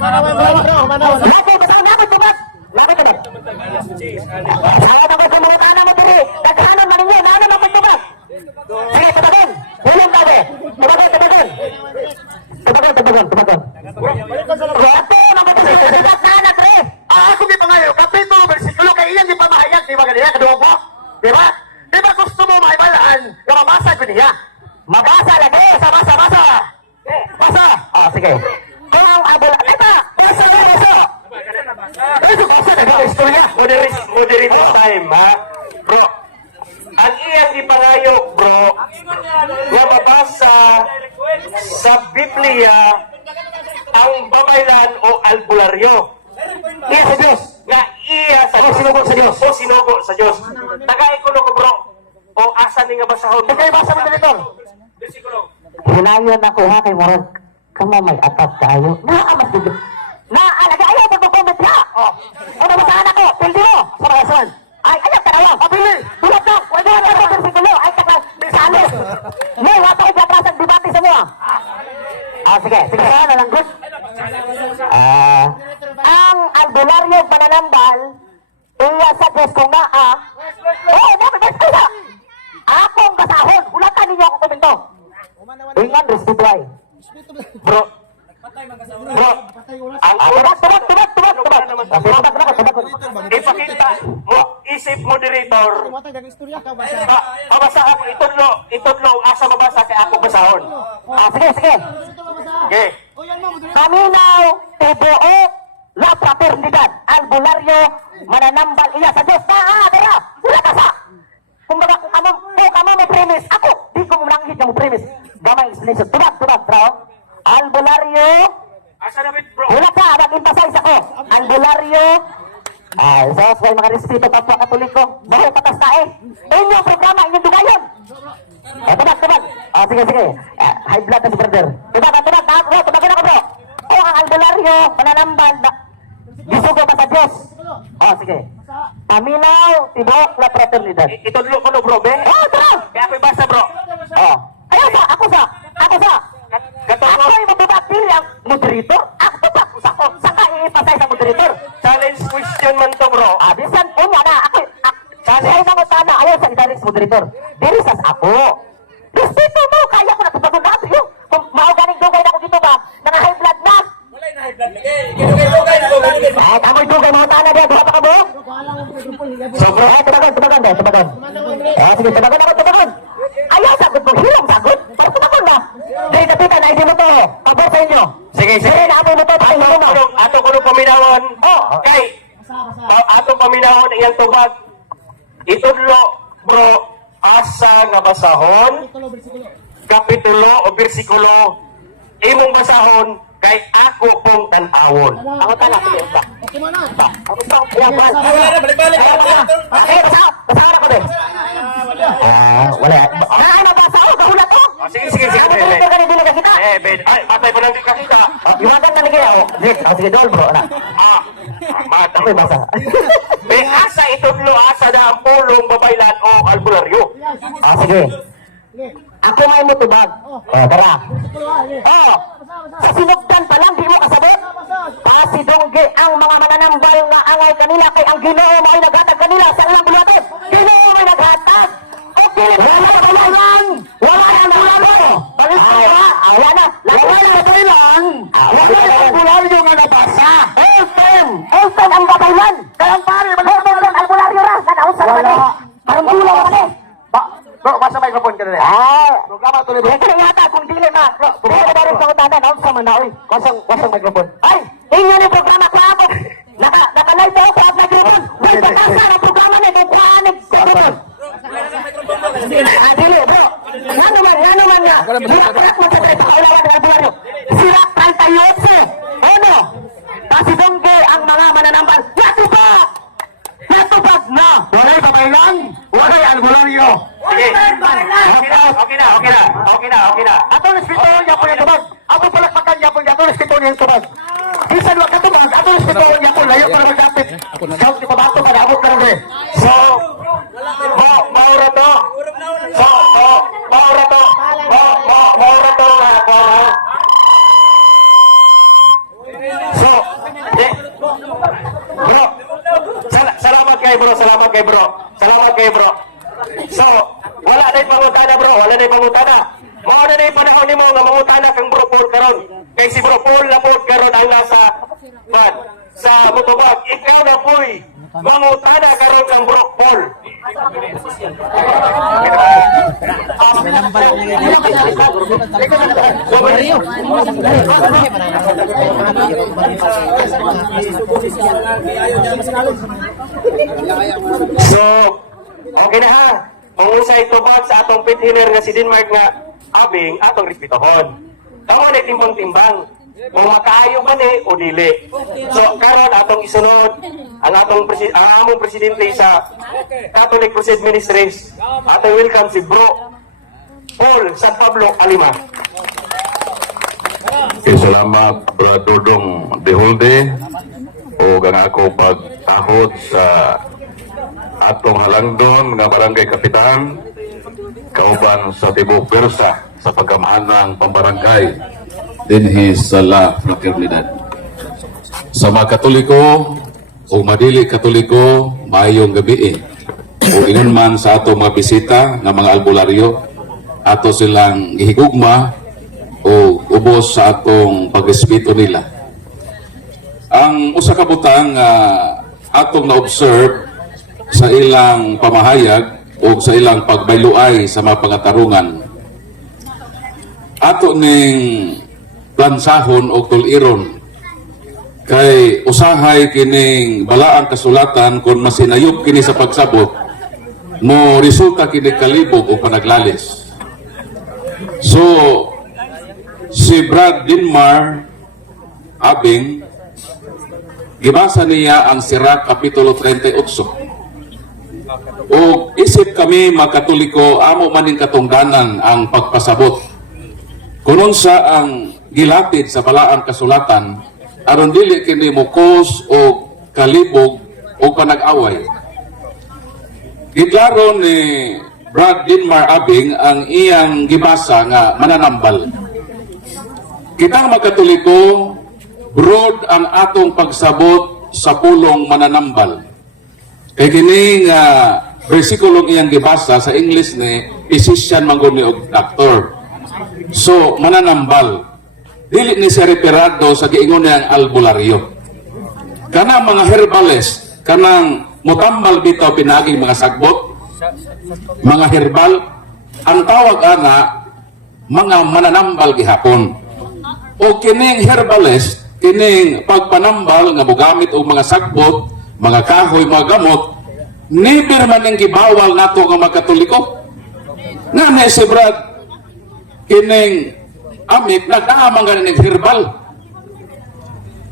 Lako, basahan na ako tubag. Lako tubag. Sahat ako sa mga anak mo diri. Daghanon man ninyo, naano ako tubag. Sige, tubagon. Huling gabi. Tubagon. Rato, namatay sa tubag na anak rin. Ako di pa ngayon, kapitulo, versikulo, kay iyan di pa mahayag, di ba ganyan, kaduwag mo? Di ba? Di ba gusto mo maibalaan, yung mabasa ko niya? Mabasa lagi. Basa. Sige. Kung ang abula, ito. Basa. Ito kasi nag-istorya. Moderator time, ha? Bro, ang iyang ipangayo, bro, nga mabasa sa Biblia ang babaylan o albularyo. Iya sa Diyos. Nga iya sa Diyos. Sinugo sa Diyos. O sinugo sa Diyos. Tagay ko ko, bro. O asa ni nga basahon. Ikaw yung basa mo dito. Hinayon ako ha kay Morag. Kamo may atap kayo. Naamas dito. Naalaga ayaw pagpapamat niya. Ano basahan ako? Pildi mo. Sa mga son. Ay, ayaw ka na lang. Pili. Tulad na. Huwag na ako versikulo. Ay, taklas. Salo. May wata ko pagkasang debate sa mo. Sige. Ano lang, good? Ang albularyo pananambal, iya sa Diyos kong naa. Dapat isa. Akong basahon. Ulatan ninyo ako komento. Ingan, restituay. Bro, ang ipakita mo, isip moderator, mabasa ako, itudlo, asa mabasa kay ako basahon. Sige. Okay. Kaminaw, tibuo, la fraternidad, albularyo, mananambal iya sa Diyos. Dara, wala ka sa. Kumbaga, kung kamo may premise, ako, di ko mulanghit yung premise. Gamay explanation. Tubag, bro. Albularyo, Asa na bit, bro? wala ka, mag-emphasize ako. Albularyo, so, mga respeto kapwa katoliko. Dahil patas na inyong programa, inyong dugayon. Tubag. Sige. High blood na si brother. Tubag ako, bro. Kung ang albularyo, mananambal, gisugo pa sa Diyos. Sige. Paminaw, tibok, la fraternidad. Itudlo ko no, bro, be? Tara! Kaya ako'y basa, bro. Ako sa. Ako'y mababakil ang moderator. Ako sa. Saka iipasay sa moderator. Challenge question man to, bro. Bisan, unya na. Sa'yo na mo sana. Ayaw sa idirect moderator. Dirisas ako. Respeto mo. Kaya ko na tubagon natin yun. Kung mauganing dugay na ko dito ba, naka-high blood na. Ay, amoy dugay mo tana diyan. Buhat ako, bro. So, bro, Tubagon. Sige, tubagon. Ayaw, sagot mo. Hilang sagot. Pero tubagon na. Dahil napitan, ay di mo to. Pabor sa inyo. sige. Sige, naamoy mo to. Ato ko no paminawon. Oh. Kay, ang iyang tubag. Itudlo, bro, asa nga basahon, kapitulo o bersikulo, imong basahon, kay ako pong tanawon. Ako tala, sige, basta. Okay mo na. Ako pa, yan, bro. Balik-balik. Basahan ako din. Wala. Nabasa ako, kahulat ko. Sige, sige, sige. Ano talaga ka nila nakita? Ay, patay pa lang din kakita. Iwagan na nagaya ako. Sige, dol, bro. Mata. Ako'y basa. May asa itudlo, asa na ang pulong babaylan o albularyo. Sige. Ako may mutubag. Tara. Sa sinugdan pa lang, di mo kasabot. Pasidongge ang mga mananambal na angay kanila kay ang Ginoo mo ay naghatag kanila sa ilang bulatot. Ginoo mo ay naghatag. Okay, wala lang. Wala na. Wala na. Wala na albularyo nga nabasa. Elton ang babaylan. Kaya pare, Elton ang albularyo ra. Nanausan ka ni. Parang gulang ka ni. Bro, basta microphone ka na rin. Programa tuloy. Kaya kaya yata kung dili na. Kaya ba rin sa utanan, ako sa manaoy. Wasang microphone. Ay, inyo ni programa ko ako. Naka-live ako sa microphone. Wait, bakasa ang programa niya kung kuhanig sa microphone. Dili, bro. Nga naman nga. Burak-burak mo sa tayo. Pakailawan ng albularyo. Sira 38. Ano? Kasi dongge ang mga mananambal. Natupag! Natupag na! Wala'y babaylan! Wala'y albularyo! Sige. Okay na. Ato respeto niya po yung tubag. Ato palakpakan niya po niya. Ato respeto niya yung tubag. Bisan wag ka tubag. Ato respeto niya po. Layo pa naman dapit. Siyang di pabato pa naabot ka rin. So, maura to. Maura to. So, bro, salamat kay bro. So, wala na yung pangutana bro, Mao na yung panahon nimo nga mangutana kang Bro Paul karon. Kay si Bro Paul na po karon ang nasa sa mutubag. Ikaw na po'y mangutana karon kang Bro Paul. So, okay na ha. Kung usay tubag sa atong pithiner nga si Denmark nga abing atong respetohon. Kamo na timbang-timbang. Kung makaayo ba ni o dili. So karon atong isunod ang among presidente sa Catholic Crusade Ministries. Atong welcome si Bro Paul San Pablo Alima. Okay, salamat Brad Dudong Deholde o ang ako pagtahod sa atong halangdon nga barangay kapitan kauban sa Tibok Persa sa pagkamahan ng pambarangay dinhi sa La Fraternidad. Sa mga Katoliko o madili Katoliko, maayong gabi o ingon man sa ato mga bisita nga mga albularyo ato silang gihigugma o ubos sa atong pag-respeto nila. Ang usa ka butang atong na-observe sa ilang pamahayag o sa ilang pagbayloay sa mga pangatarungan. Ato ning plansahon o tuliron kay usahay kining balaang kasulatan kung masinayop kini sa pagsabot mo resulta kini kalibog o panaglalis. So si Brad Dinmar Abing gibasa niya ang Sirach Kapitulo 38. O isip kami mga Katoliko, amo maning katungdanan ang pagpasabot. Kunon sa ang gilatid sa balaang kasulatan, aron dili kini mukos o kalibog o panag-away. Giklaro ni Brad Dinmar Abing ang iyang gibasa nga mananambal. Kitang mga Katoliko, broad ang atong pagsabot sa pulong mananambal. Kaya kini nga versikulong iyang gibasa sa English ni physician manggod ni og doctor. So mananambal. Dili ni siya referado sa giingon niyang albularyo. Kana mga herbalist, kanang mutambal bitaw pinaging mga sagbot, mga herbal, ang tawag ana mga mananambal gihapon. O kining herbalist, kining pagpanambal nga mogamit og mga sagbot, mga kahoy, mga gamot, never man ang gibawal nato nga mga Katoliko. Nga ni si Brad kining amik nagdaamang ganing herbal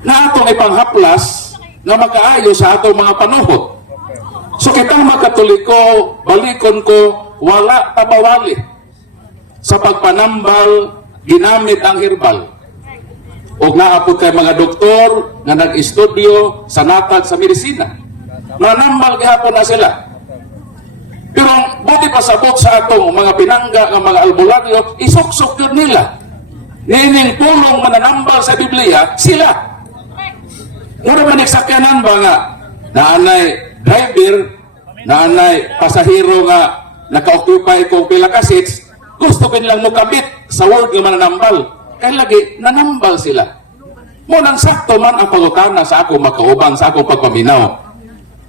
na atong ipanghaplas na makaayo sa atong mga panuhot. So kitang mga Katoliko, balikon ko, wala tabawali sa pagpanambal ginamit ang herbal. O naapod kay mga doktor nga nag-estudyo sa natag sa medisina. Nanambal gihapon na sila. Pero buti pasabot sa atong mga pinangga ng mga albularyo, isuksok yun nila. Nining pulong mananambal sa Biblia, sila. Mura man nagsakyanan ba nga, naanay driver, naanay pasahero nga naka-occupy kong pila ka seats, gusto ko nilang mukabit sa word nga mananambal. Kaya lagi, nanambal sila. Munang sakto man ang pagutana sa akong makaubang, sa akong pagpaminaw.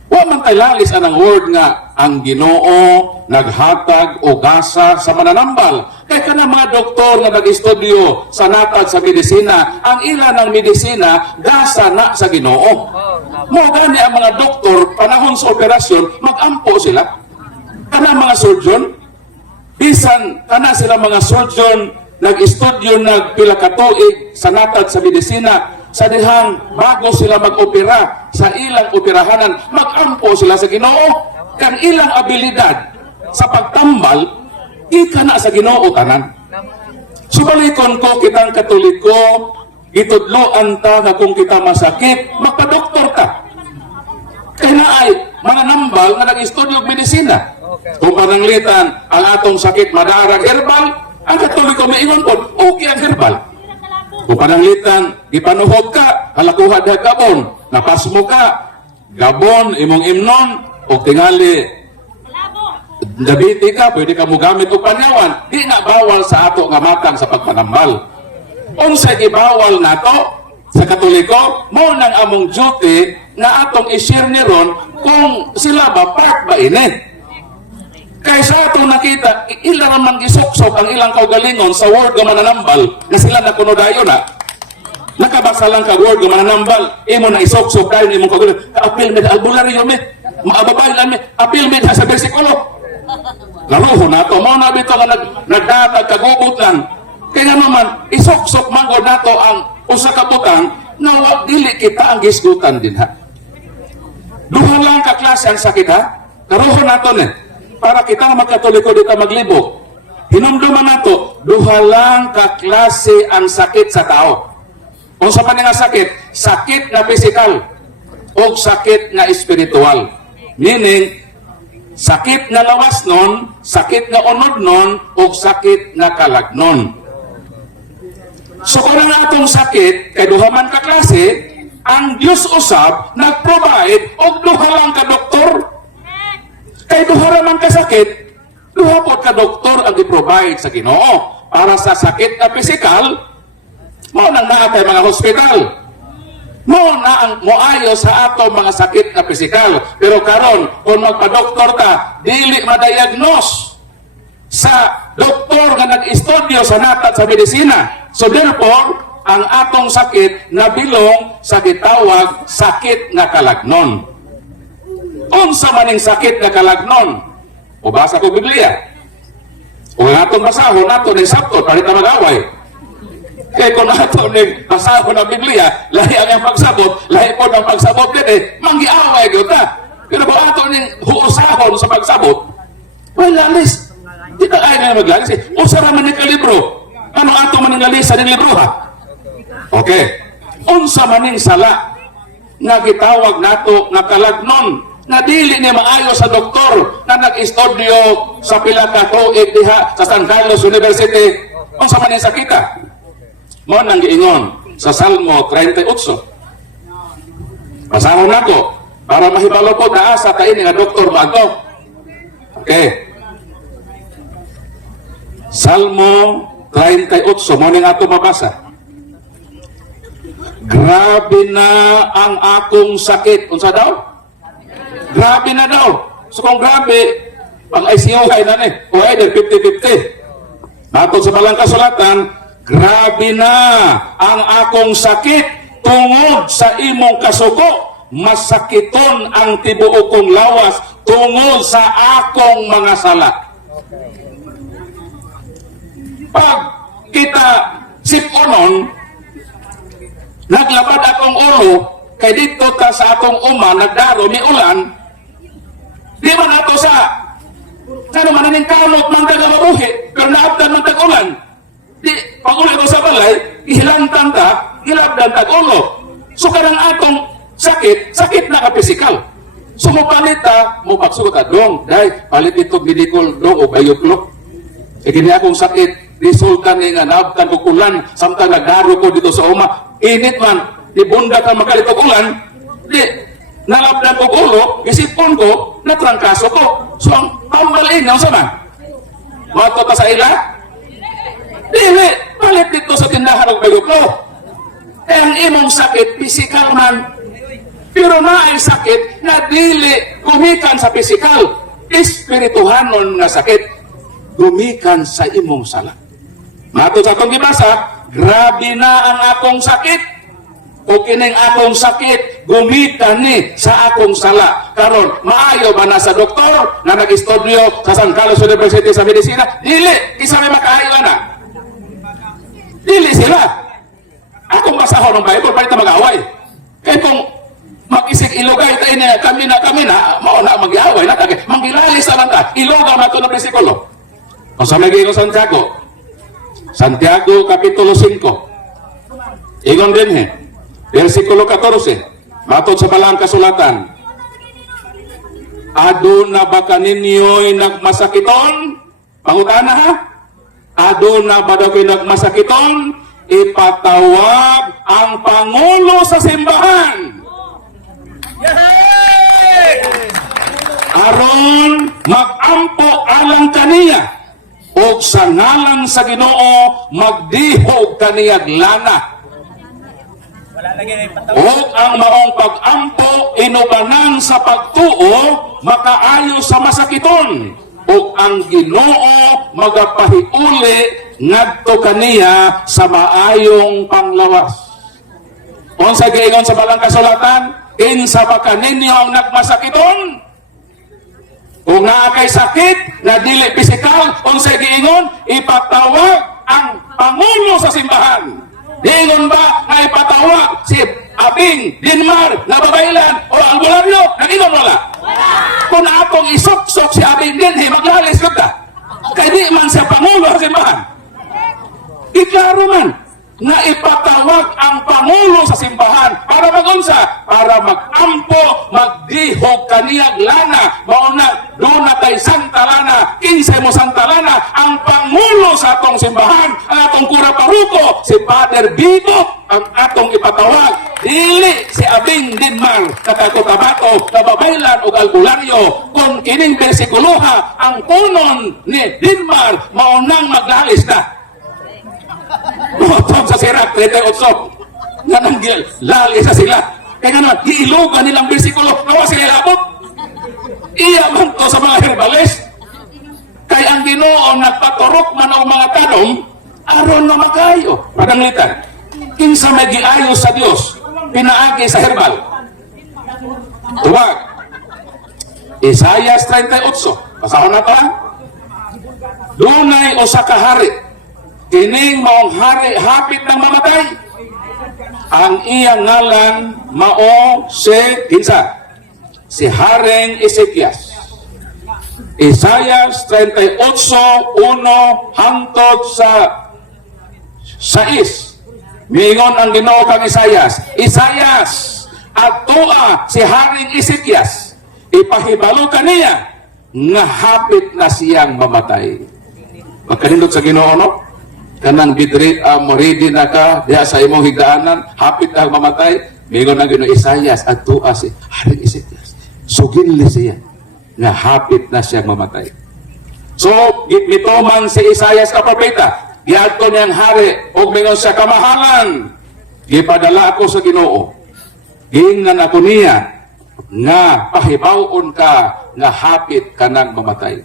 Wa man tay lalis anang word nga ang Ginoo naghatag o gasa sa mananambal. Kaya ka na mga doktor nga nag-estudyo sa natag sa medisina, ang ilan ng medisina gasa na sa Ginoo. Mo gani ang mga doktor panahon sa operasyon magampo sila. Kana mga surgeon, bisan kana sila mga surgeon nag-estudyo nagpila ka tuig sa natag sa medisina, sa dihang bago sila mag-opera sa ilang operahanan, mag-ampo sila sa Ginoo. Kang ilang abilidad sa pagtambal, ika na sa Ginoo tanan. Subalikon ko kitang Katoliko, itudloan ta na kung kita masakit, magpa-doktor ta. Kaya na ay mananambal nga nag-estudyo medisina. Kung pananglitan ang atong sakit madarag herbal, ang Katoliko may iwan po, okay ang herbal. Kung pananglitan, ipanuhod ka, halakuha da gabon, napasmo ka, gabon, imong imnon, o tingali, dabiti ka, pwede ka mo gamit o panyawan, di na bawal sa ato nga matang sa pagpanambal. Unsay gibawal nato sa Katoliko, mo nang among duty na atong i-share ni ron kung sila ba part ba ini. Kaya sa atong nakita, ilang naman gisuksok ang ilang kaugalingon sa word nga mananambal na sila nakunodayo na. Nakabasa lang ka word nga mananambal, imo na isuksok dahil imong kaugalingon. Apil med albularyo med, maababay lang med, apil med sa bersikulo. Naruho na to, mo na bito nga nagdatag kagubot lang. Kaya naman, isuksok manggod na to ang usa ka butang na wag dili kita ang gisgutan din ha. Duha lang ka klase ang sakit ha. Naruho na to ne. Para kita nga magkatoliko dito maglibo. Hinumduman nato, duha lang ka klase ang sakit sa tao. Kung sa nga sakit, sakit na physical o sakit na espiritual. Meaning, sakit na lawas nun, sakit na unod nun, o sakit na kalagnon. So kung ang atong sakit, kay duha man ka klase, ang Diyos usab, nag-provide, o duha lang ka doktor. Kay duha man kasakit, duha po ka doktor ang i-provide sa Ginoo. Para sa sakit na physical, mo nang naatay mga hospital. Mo na ang moayo sa ato mga sakit na physical. Pero karon kung magpa-doktor ka, dili ma-diagnose sa doktor nga nag-estudyo sa natag sa medisina. So therefore, ang atong sakit nabilong sa gitawag sakit nga kalagnon. Unsa maning sakit nga kalagnon? O basa ko Biblia. O nga itong basahon nato ng Sabto, palit na mag-away. Kaya kung nato ng basahon ng Biblia, lahi ang pagsabot, lahi po ng pagsabot din manggi-away yun na. Pero kung ato ng huusahon sa pagsabot, well, lalis. Di ka kaya nga maglalis Usara man ng kalibro. Ano ato man ng lalis sa libro ha? Okay. Unsa maning sala nga gitawag nato nga kalagnon, na dili ni maayo sa doktor na nag-estudyo sa pila ka tuig diha sa San Carlos University. Unsa man ang sakita? Mo nang giingon sa Salmo 38. Basahon nako para mahibalo po naa sa kaini nga doktor ba ato. Okay. Salmo 38 mo ning ato mabasa. Grabe na ang akong sakit. Unsa daw? Grabe na daw. So kung grabe, pang ICU ay na o ay 50-50. Matod sa balang kasulatan, grabe na ang akong sakit tungod sa imong kasuko. Masakiton ang tibuok kong lawas tungod sa akong mga sala. Pag kita siponon, naglabad akong ulo, kay dito ta sa akong uma, nagdaro, ni ulan, di man ato sa man naning kamot, man taga mabuhi, pero naabdan man tag-ulan. Di, pag ulit ko sa balay, ihilantan ta, hilabdan tag-ulo. So karang atong sakit na ka-physical. So mupalit ta, mupagsugot ka, dong, day, palit ito bilikol, dong, o bayoklo. E kini akong sakit, resulta ni nga, naabdan ko ulan, samtang nagdaro ko dito sa uma, init man, di bunda ka magalit ko ulan, di, nalabdan ko ulo, isipon ko, natrangkaso ko. So ang pambalin, ang sama? Mato ka sa ila? Dili, palit dito sa tindahan ng bayoklo. Eh ang imong sakit, pisikal man. Pero na ay sakit na dili gumikan sa pisikal. Espirituhanon nga sakit, gumikan sa imong sala. Mato sa atong gibasa, grabe na ang akong sakit. O kining akong sakit, gumikan ni sa akong sala. Karon, maayo ba na sa doktor na nag-estudyo sa San Carlos University sa Medicina? Dili, isa may makaayo na. Dili sila. Akong basahon ng Bible, palit na mag-away. Kaya kung mag-isig ilugay tayo na kami na, mauna mag-away na, manggilalis na lang ka, ilugaw na ito na bersikulo. O sa lagi ko Santiago Kapitulo 5. Igon din versikulo 14, matod sa balang kasulatan, aduna ba kaninyo'y nagmasakiton? Pangutana ha? Aduna ba daw kayo nagmasakiton? Ipatawag ang Pangulo sa simbahan. Aron mag-ampo alang kaniya, o sa ngalan sa Ginoo magdihog kaniyag lana. O ang maong pag-ampo inubanan sa pagtuo makaayo sa masakiton, o ang Ginoo magapahiuli ngadto kaniya sa maayong panglawas. Unsa giingon sa balang kasulatan? Kinsa ba kaninyo ang nagmasakiton? Kung naa kay sakit na dili pisikal, unsa giingon? Ipatawag ang Pangulo sa simbahan. Diingon ba na ipatawag si Abing, Dinmar, Nababaylan o ang Bularyo? Nag-ingon wala? Kung atong isuksok si Abing Dinhi, maglalis ka ta. Kaya di man siya Pangulo sa simbahan. Iklaro man na ipatawag ang Pangulo sa simbahan para magunsa, para mag-ampo, magdihog kaniyag lana, mauna doon na tayo Santa Lana, 15 mo Santa Lana, ang Pangulo sa atong simbahan, ang atong kura paruko, si Father Bibo, ang atong ipatawag. Dili si Abing Dinmar, Katako-Tabato, Nababaylan o Albularyo, kung kining bersikuluha, ang punon ni Dinmar, maunang maglalis na. Botong sa Sirak 38 nga nang lali sa sila. Kaya nga naman, iilugan nilang bersikulo, nawa sila ilabot. Iya man to sa mga herbalist. Kaya ang Ginoo nagpaturok man ang mga tanong, aron na magayo. Padanglitan, kinsa may giayo sa Dios, pinaagi sa herbal. Tuwag. Isaias 38. Pasahon na to ha? Dunay o sa kahari, kining maong hari hapit ng mamatay. Ang iyang ngalan mao si kinsa? Si Haring Ezekias. Isaias 38:1 hangtod sa 6. Miingon ang Ginoo kang Isaias, atua si Haring Ezekias, ipahibalo kaniya nga hapit na siyang mamatay. Magkanindot sa Ginoo no? Kanang bidrit moridi na ka diha sa imong higdaanan, hapit na mamatay. Miingon ang Ginoo, Isaias atua si Haring Ezekias, sugili siya nga hapit na siyang mamatay. So gitmituman si Isaias ka propeta, giadto niyang hari og mingon sa kamahalan, gipadala ako sa Ginoo, giingnan ako niya nga pahibaw-on ka nga hapit ka nang mamatay.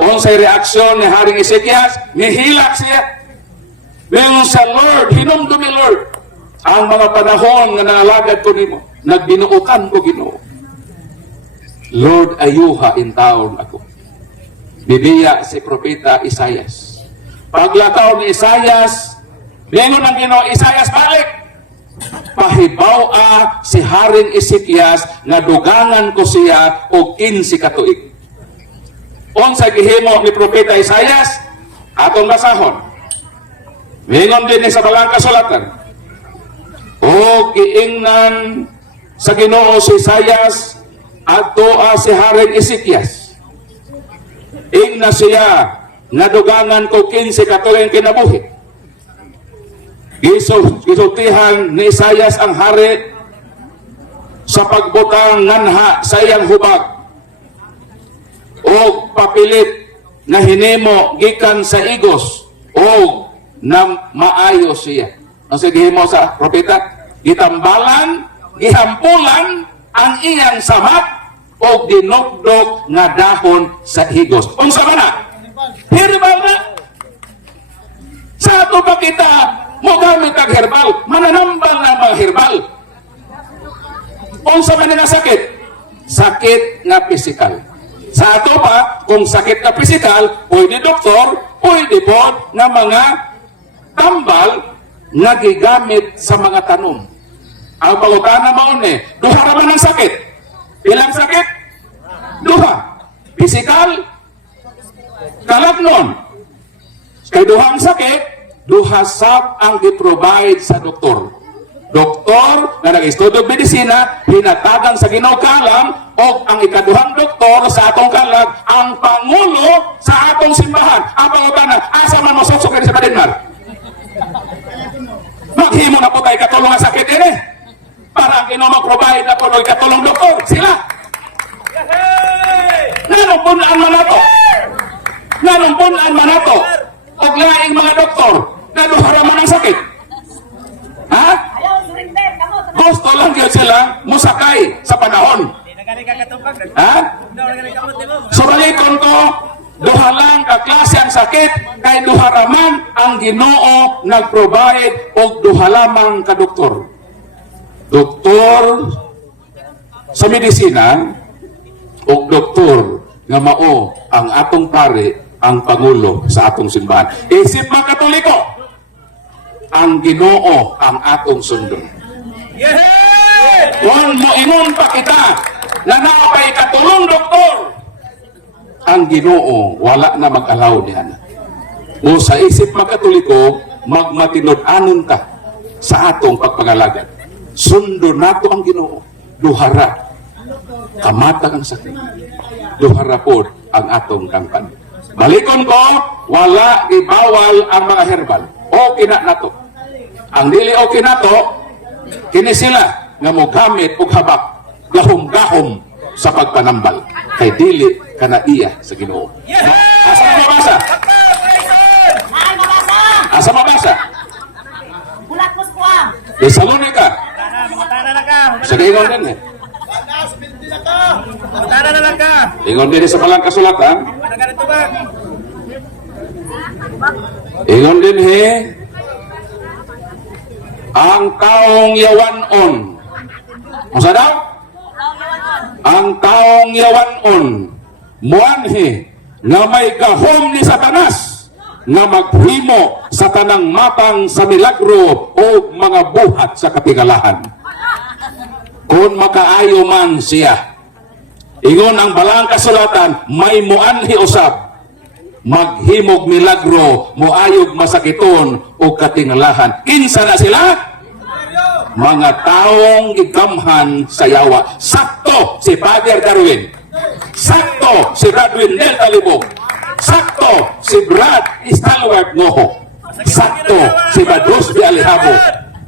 Unsay reaksyon ni Haring Ezekias? Nihilak siya. Mingon sa Lord, hinumdumi Lord, ang mga panahon nga nangalagad ko nimo, nagbinuotan ko Ginoo. Lord, ayuha in taon ako. Bibiya si Propeta Isayas. Paglakaw ni Isayas, lingon ang Ginoo, Isayas, balik! Pahibaw si Haring Ezekias nga dugangan ko siya og 15 ka tuig. Unsay gihimo ni Propeta Isayas? Atong basahon. Lingon din ni sa balang kasulatan. O giingnan sa Ginoo si Isayas adto si Haring Ezekias. Ingna siya nadugangan ko 15 ka tuig kinabuhi. Gisultihan ni Isayas ang hari sa pagbutang nganha sa iyang hubag o papilit na hinimo gikan sa igos o na maayo siya. Ang sigihimo sa propeta, gitambalan, gihampulan ang iyang samat o dinugdog nga dahon sa igos. Unsa man na? Herbal na. Sa ato pa kita mo gamit ang herbal, mananambal na mga herbal. Unsa man nga sakit? Sakit nga pisikal. Sa ato pa, kung sakit nga pisikal, pwede doktor, pwede po na mga tambal na gigamit sa mga tanom. Ang pangutana maun duha ra man ang sakit. Ilang sakit? Duha. Pisikal, kalagnon. Kay duha ang sakit, duha sab ang gi-provide sa doktor. Doktor na nag-estudyo medisina, hinatagan sa Ginoo kalam, o ang ikaduhang doktor sa atong kalag, ang pangulo sa atong simbahan. Ang pangutana, asa man mo susok sa Badinmar? Maghimo na po tayo katulong nga sakit ini. Para ang Ginoo mag-provide na po ng katulong doktor. Sila. Nanumpunan man nato. Nanumpunan man nato. Og laing mga doktor na duharaman ang sakit. Ha? Ayaw, surrender, kamot. Gusto lang yun sila musakay sa panahon. Ha? So balikon ko, duha lang ka klase ang sakit, kay duha raman ang Ginoo nag-provide og duha lamang ka doktor. Doktor sa medisina og doktor nga mao ang atong pare, ang pangulo sa atong simbahan. Isip mga Katoliko, ang Ginoo ang atong sundon. Kung moingon pa kita na naapay katulong doktor, ang Ginoo wala na mag-alaw niya. O sa isip mga Katoliko, magmatinod-anon ka sa atong pagpangalagad. Sundo nato ang Ginoo. Duhara. Kamatang ang sakit. Duhara po ang atong kampan. Balikon ko, wala ibawal ang mga herbal. Okay na to. Ang dili okay na to, kini sila nga mo gamit og habak, gahom-gahom sa pagpanambal. Kay dili kana iya sa Ginoo. Asa mabasa? Ay, mabasa! Asa mabasa? Bulat mo sa kuwang. Thessalonica. Sige, ingon din Ingon din sa palang kasulatan. Ingon din ang taong yawanon. Masa daw? Ang taong yawanon muanhi nga may gahom ni Satanas nga maghimo sa tanang matang sa milagro o mga buhat sa katigalahan. Kung makaayo man siya, ingon ang balang kasulatan, may muanhi usab, maghimog milagro, muayog masakiton o katingalahan. Kinsa na sila? Mga taong igamhan sa yawa. Sakto si Father Darwin. Sakto si Radwin Del Talibog. Sakto si Brad Stalwart Ngoho. Sakto si Badus B. Alejabo.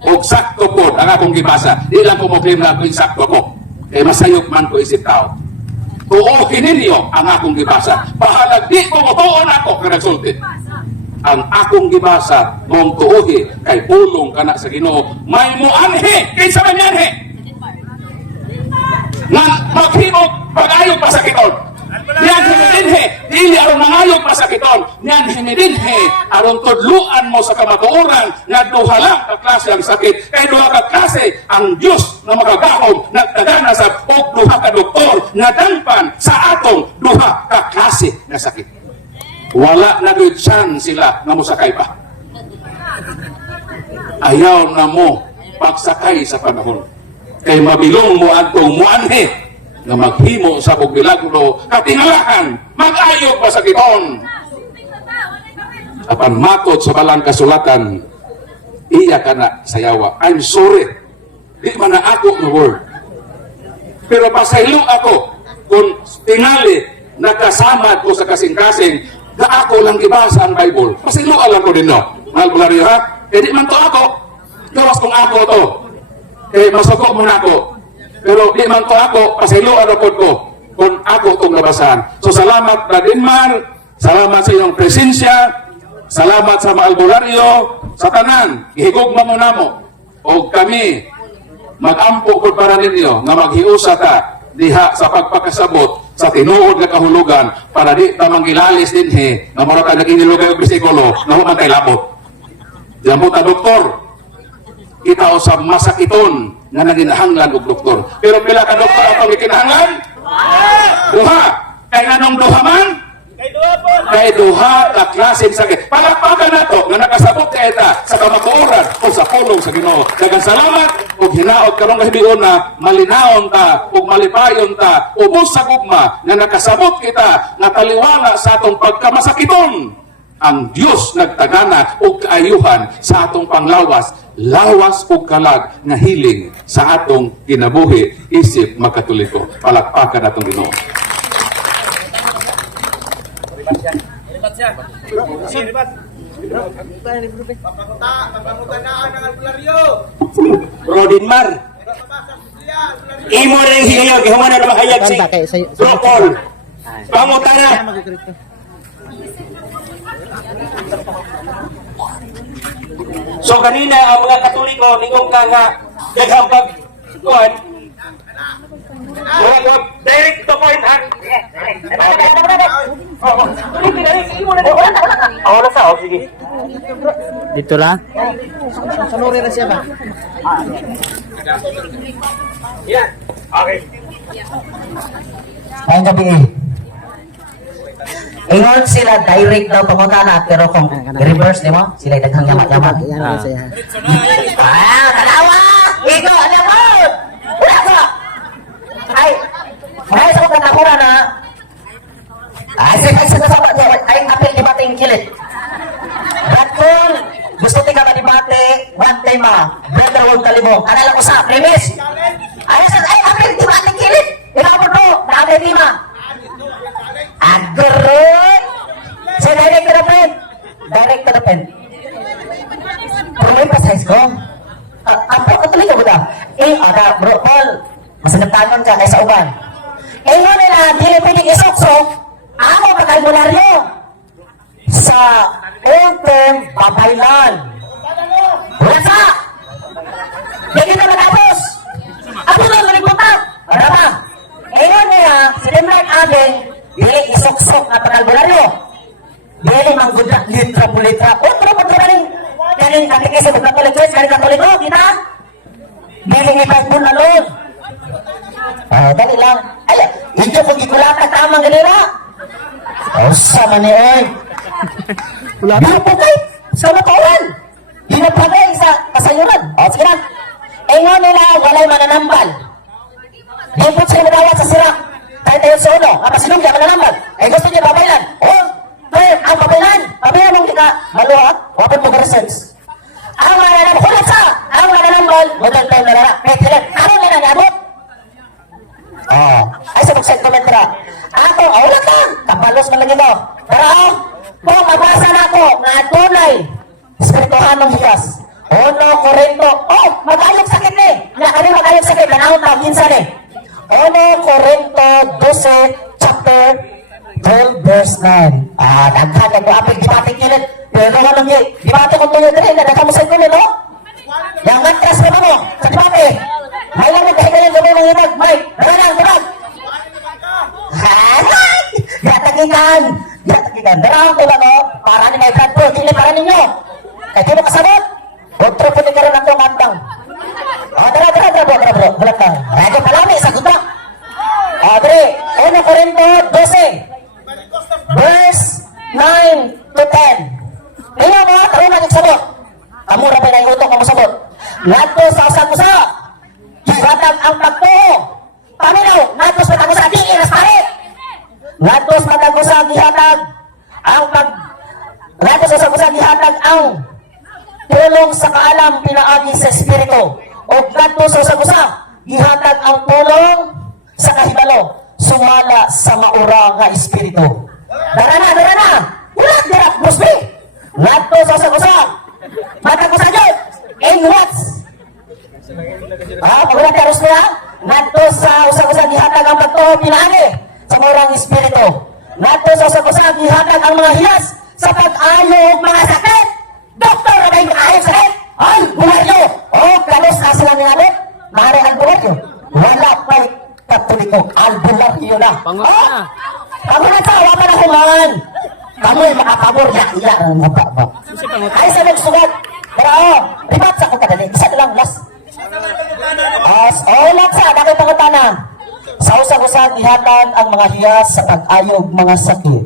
O sakto po ang akong gibasa. Di lang ko mo claim na ako yung sakto ko. Eh masayok man ko isip tao. Tuohin ninyo ang akong gibasa. Bahalag di ko motuon ako ka nagsulti. Ang akong gibasa mong tuohi kay pulong ka na sa Ginoo. May muanhi. Kinsa man yanhi? Nga maghimog pag-ayog pasakiton. Yan hinidinhe. Dili aron mangayog pasakiton. Yan hinidinhe. Aron tudluan mo sa kamatuoran na duha lang ka klase ang sakit. Kay duha ka klase ang Diyos na magagahom nagtagana sa og duha ka doktor na nga dangpan sa atong duha ka klase nga sakit. Wala na gyud chance sila nga mosakay pa. Ayaw na mo pagsakay sa panahon. Kay mabilong mo adtong muanhi nga maghimo sa pagbilagro katingalahan mag-ayog pa sa kiton. Apan matod sa balang kasulatan, iya ka na sayawa. I'm sorry. Di man na ako ng word. Pero pasaylo ako kung tingali nakasamad ko sa kasing-kasing na ako lang ibasa ang Bible. Pasaylo alam ko din no. Mahal bularyo ha? Eh di man to ako. Gawas kong ako to. Eh masuko mo na ako. Pero di man to ako. Pasaylo ano po ko kung ako itong nabasahan. So salamat Bradinmar. Salamat sa iyong presensya. Salamat sa mga albularyo, sa tanan, ihigugma mo namo. O kami, mag-ampo ko para ninyo, nga maghiusa ta, diha sa pagpakasabot, sa tinuod nga kahulugan, para di tamang gilalis din nga mara ka nag-inilugay og bisikulo, na humantay labot. Diyan mo ta, doktor, kita usab masakiton, nga naginahanglan og doktor. Pero pila ka doktor ang gikinahanglan? Duha! Kay anong duha man? Kay duha ka klaseng sakit. Palakpakan na to nga nakasabot ka ita sa kamakuoran o sa pulong sa Ginoo. Daghang salamat ug hinaot karong kahibion na malinaon ta ug malipayon ta ubos sa gugma nga nakasabot kita nga taliwala sa atong pagkamasakiton. Ang Dios nagtagana og kaayuhan sa atong panglawas, lawas ug kalag nga hiling sa atong kinabuhi isip makatoliko. Palakpakan atong Ginoo. Bro Dinmar. Imo ring higayon kay humana na mahayag si Bro Paul. Pangutana. So kanina ang mga Katoliko ningong ka nga daghang pagkuhan. Direct to point ha. Wala sa, oh, sige. Dito lang. Sanuri na siya ba? Yan. Okay. Ngayong gabi ingon sila direct daw pamutana pero kung i-reverse nimo sila daghang yamat-yamat. Kalawa! Ikaw, alam mo! Wala ka! Ay, sa mga nakura na sa sabat niya, ay apel di bating kilit. But kung gusto tika ma-debate, one time brother huwag kalimong. Ano lang ko sa premise? Ay, apel di bating kilit. Inabot mo, dami lima. Agro! So, direct to the point. Direct to the point. Pero may pasize ko. Ako, katuloy ka ba da? Bro, Paul, masanagtanon ka kaysa uban. Ngayon nila, dili pwedeng isok-sok, ako kakalbularyo sa old-term babaylan. Wala sa! Hindi kita matapos! Ako na manigpunta! Wala ba? Ngayon nila, si Limrag Abel, dili isok-sok na kakalbularyo. Dili manggudra, litra po litra. Otro po ito rin. Kaling katikisa ng Katolik Church, kaling Katoliko, kita? Dili ipag po na load. Dali lang. Ay, hindi ko gikulata tamang ganila. Sama ni Oy. Napagay sa matulan. Hinapagay sa kasayuran. Sige na. Ngayon nila, walay mananambal. Di po sila madawat sa sirak. Tayo tayo sa uno. Mapasilong niya mananambal. Gusto niya babaylan. Ang babaylan. Babaylan mong kita. Maluha. Wapin mo ka-research. Ang mananambal. Kulat sa. Ang mananambal. Model time na nara. Ano na nangyabot? Ay sa mag-send comment na ako, ulat lang kapalos man lagi mo pero kung mabasa na ako nga tunay espirituhan ng hiyas Ono Korinto mag-ayog sakit eh ano mag-ayog sakit nanahon tao minsan eh Ono Korinto 12 chapter 12 verse 9 daghan nag-apig dibate kilit pero nga nang dibate ko tuyo din daghan mo sa ikulo no yang matras na mo sa dibate may lang nagkahigayan gabi ng inag may darang Gatagikan! Darang ko lang o. Para ni may brad po. Dili para ninyo. Kaya di mo kasabot. Otro po ni karoon ang tumandang. Dara bro. Bulat ka. Radyo palami sa gudak. Dre. Kamura pa na utok ang musabot. Ngadto sa usag-usa. Gihatag ang pagtuo. Paminaw, ngadto sa pag-usa di inaspare. Ngadto sa pag-usa gihatag ang ngadto sa usag-usa gihatag ang tulong sa kaalam pinaagi sa espiritu. O ngadto sa usag-usa gihatag ang tulong sa kahibalo sumala sa maura nga espiritu. Dara na. Wala dira Busby. Ngadto sa usag-usa. Matag usa jud. In words. Pagwala taros niya, ngadto sa usag-usa gihatag ang pagtuo pinaagi sa maura nga espiritu. Ngadto sa usag-usa gihatag ang mga hiyas sa pag-ayo og mga sakit. Doktor na ba'y maayo sakit? Ay, bumaryo! Kalos na sila ni Alep. Maaari ang bumaryo. Wala pa'y katoliko. Albularyo na. Pangot na. Pangunan sa awa pa na kumangan. Kamo'y makapabor na iya ang maba ba. Ay sa nagsugat. Pero, ribat sa kong kadali. Isa na lang, last. Last sa, dami pangutana. Sa usag-usag ihatag ang mga hiyas sa pag-ayog mga sakit.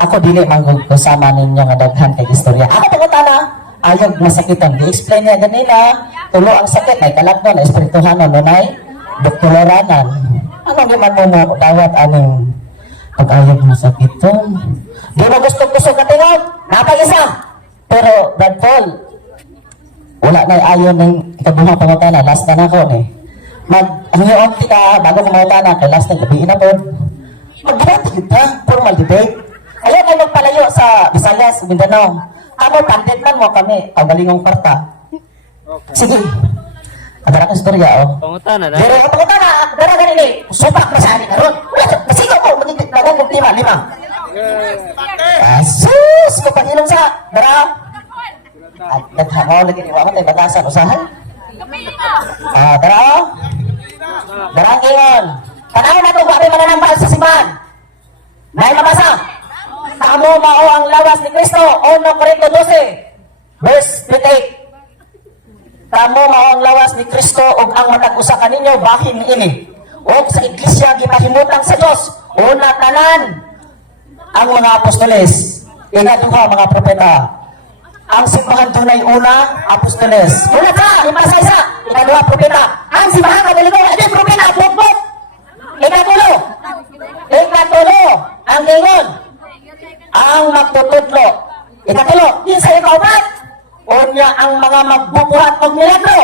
Ako dili man kasama ninyo nga daghan kay istorya. Ako pangutana, ayog masakitan. Gi-explain niya ganina, tulo ang sakit, may kalabno, na espirituhanon, nunay, doktoranan. Ano di man mo dawat aning pag-ayog masakitan? Di mo gusto katingog, napag-isa. Pero, Brad Paul, wala na ayon ng ikabuhang pangutana, last na nako ni. Mag-hangyoon kita, bago kumangutana, kay last na gabi na po. Mag-debate kita, formal debate. Ayaw kayo magpalayo sa Visayas, Mindanao. Ako, pandit man mo kami, kagalingong kwarta. Sige. Adara ka istorya, Pangutan na. Pero ang pagkutana, dara ganin eh, supak na sa amin karon. Masigaw ko, magigit na lang ng lima. Asus! Ko pag-inom sa, dara. At naghangaw lagi ni Waman, ay batasan, usahan. Dara. Dara ang ingon. Tanaw na ito, kami mananambal sa simbahan. Dahil mabasa. Kamo mao ang lawas ni Kristo, 1 Corinto 12, verse 28. Kamo mao ang lawas ni Kristo ug ang matag-usa kaninyo bahin niini. Ug sa iglesia gipahimutang sa Dios, una tanan ang mga apostoles, ikaduha mga propeta. Ang simbahan tunay una, apostoles. Una ta, ipasaysa, ikaduha propeta. Ang simbahan kagalingo, adi propeta, bukbuk. Ikatulo, ang ingon. Ang magtutudlo. Ikatulo, di sa ikaupat. Unya ang mga magbubuhat ng milagro.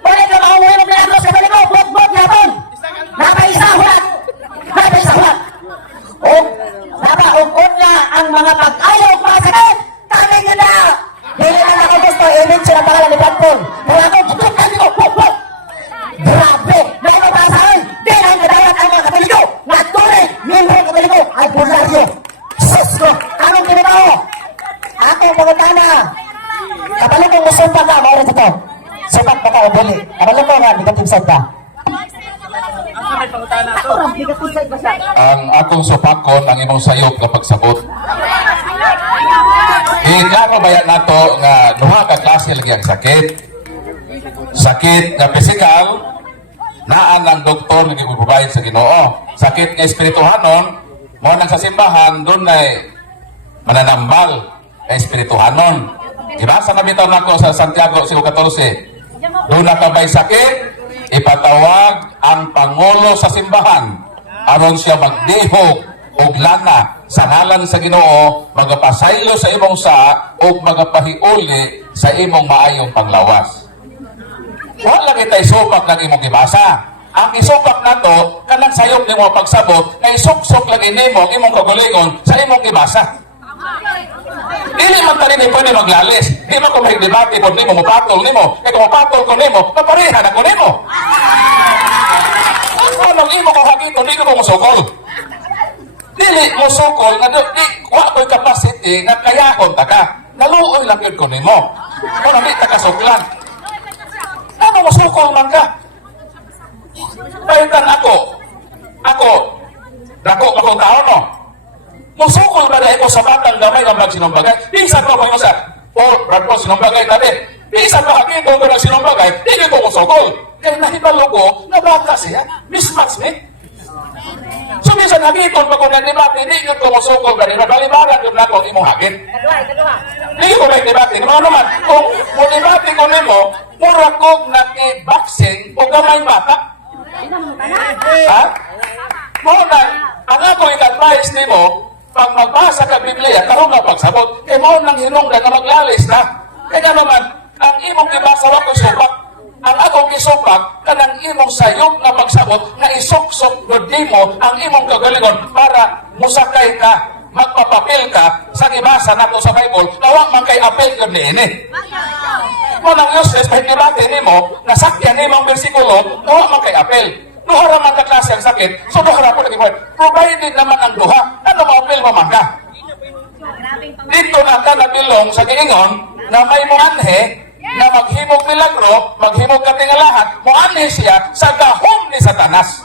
Balik na mauwi ng milagro sa baligo, bukbuk yapon. Napaisa hulat. Unya ang mga pag-ayaw pasakit. Kami nyo na. Dili na ako gusto, image sila pangalan ni Brad Paul. Kaya ako, tutukan nyo, bukbuk. Grabe, naimabasahan. Di na nadayat ang mga katoliko. Nagturi, miyembro ng katoliko, ay bularyo. Sus ko, anong kinibaho? Ako pagkatana. Kapalo kong musumpa ka, maulit ito. Sumpak ba ka o buli? Kapalo ko nga, negative side ka. Ang akong supakon ang imong sayop kapag sabot. Nga bayan nato nga duha ka klase lagi ang sakit. Sakit na physical, naan ang doktor nga gibubayad sa Ginoo. Sakit nga espirituhanon, mo nang sa simbahan doon ay mananambal nga espirituhanon. Ibasa na bitaw nako sa Santiago 5:14. Doon nakabay sakit, ipatawag ang pangulo sa simbahan aron siya magdihog og lana sa ngalan sa Ginoo, magapasaylo sa imong sa og magapahiuli sa imong maayong panglawas. Wala kitay supak lang imong gibasa. Ang isupak nato kanang sayop nimo pagsabot kay suksok lang inimo imong kagulingon sa imong gibasa. Dili man tani ni pwede maglalis. Di man ko may debate pod nimo mopatol nimo. Kay kung mopatol ko nimo, kapareha na ko nimo. Ano imo ko hakito dili mo musukol. Dili mo sukol nga di wa ko'y capacity nga kayahon ta ka. Naluoy lang yun ko nimo. Kung hindi ta kasuklan. Ano mo sukol man ka? Pahitan ako, dako akong tao no. Musukol ba dahil ko sa batang gamay ng magsinumbagay? Minsan ko mo sa, Brad Paul, sinumbagay natin. Minsan ko hakin ko ng sinumbagay, hindi ko musukol. Kaya nahibalo ko, na baka siya, mismatch ni. So So minsan hagiton pag kung nagdebate, hindi yun kumusukog ganito. Balibaran yun na kung imong hagit. Hindi ko may debate. Mga naman, kung debate ko nimo, mura kong naki-boxing o gamay bata. Ha? Muna, ang ako i-advise nimo, pag magbasa ka Biblia, karong nga pagsabot, kay mo nang hinungdan na maglalis na. Kaya naman, ang imong ibasa ko supak, ang akong isupak, kanang imong sayop na pagsabot, na isuksok gudi mo ang imong kagalingon para musakay ka, magpapapil ka sa ibasa nato sa Bible, nawag man kay apel ko ni ini. Kung ang useless, kahit debate nimo, nasakyan nimong bersikulo, nawag man kay apel. Duhara man ka klase ang sakit, so duhara po nag-iwan. Provided naman ang duha, ano ma-apel mo man ka? Dito na ka nabilong sa giingon na may muanhe na maghimog milagro, maghimog katingalahan, muanhe siya sa gahom ni Satanas.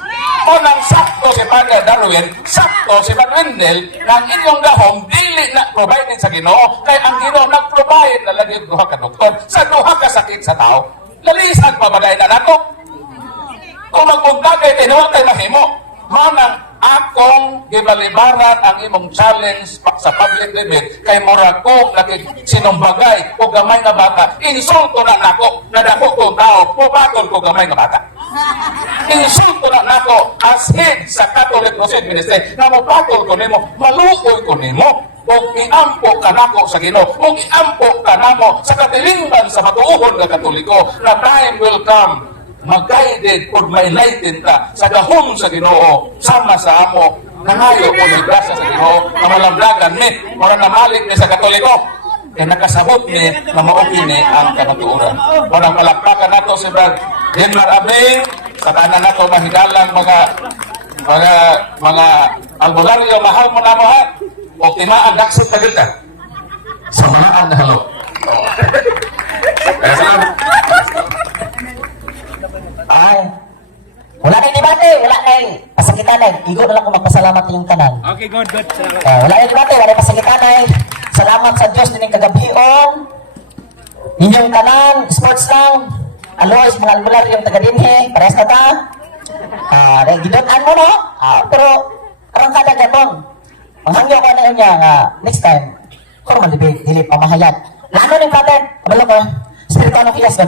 O nang sakto si Padre Darwin, sakto si Padre Wendell, na ang inyong gahom, dili na provided sa Ginoo, kaya ang Ginoo nag-provide na lagi duha ka doktor, sa duha ka sakit sa tao. Lalisan pa ba na nato? Kung magbuntagay, tinuwa tayo mahimo. Manang akong gibalibaran ang imong challenge sa public debate kay mura ko sinumbagay o gamay na bata. Insulto na nako na dako kong tao, pubatol ko gamay na bata. Insulto na nako as head sa Catholic Crusade Ministry na mupatol ko nimo, maluoy ko nimo. Kung iampo ka nako sa Ginoo, kung iampo ka namo sa katilingban sa matuuhon nga Katoliko, na time will come mag-guided o may enlightened ka sa gahom sa Ginoo, sama sa amo, nangayo o may grasya sa Ginoo, na malamdagan ni, para namalik ni sa Katoliko, kaya nakasabot ni na maupin ni ang kanatuuran. Parang palakpakan nato si Brad Denmar Abing, sa tanan nato mahigalang mga albularyo, mahal mo na mo ha, o timaan daksit na kita. Sa mahaan na halo. Kaya salamat. Ay, wala na yung debate, wala na yung pasakitan na. Igo na lang kung magpasalamat yung tanan. Okay, good. Wala na yung debate, wala yung pasakitan na. Salamat sa Diyos din yung kagabion. Inyong tanan, sports lang. Alois, mga albular yung taga-dinhe. Parehas na ta. Gidotan mo, no? Pero, karang kada ganon. Manghangyo ko na yun niya, next time, kung dili pamahayan. Lalo ng pattern, abalo ko, spiritual ng kiyas.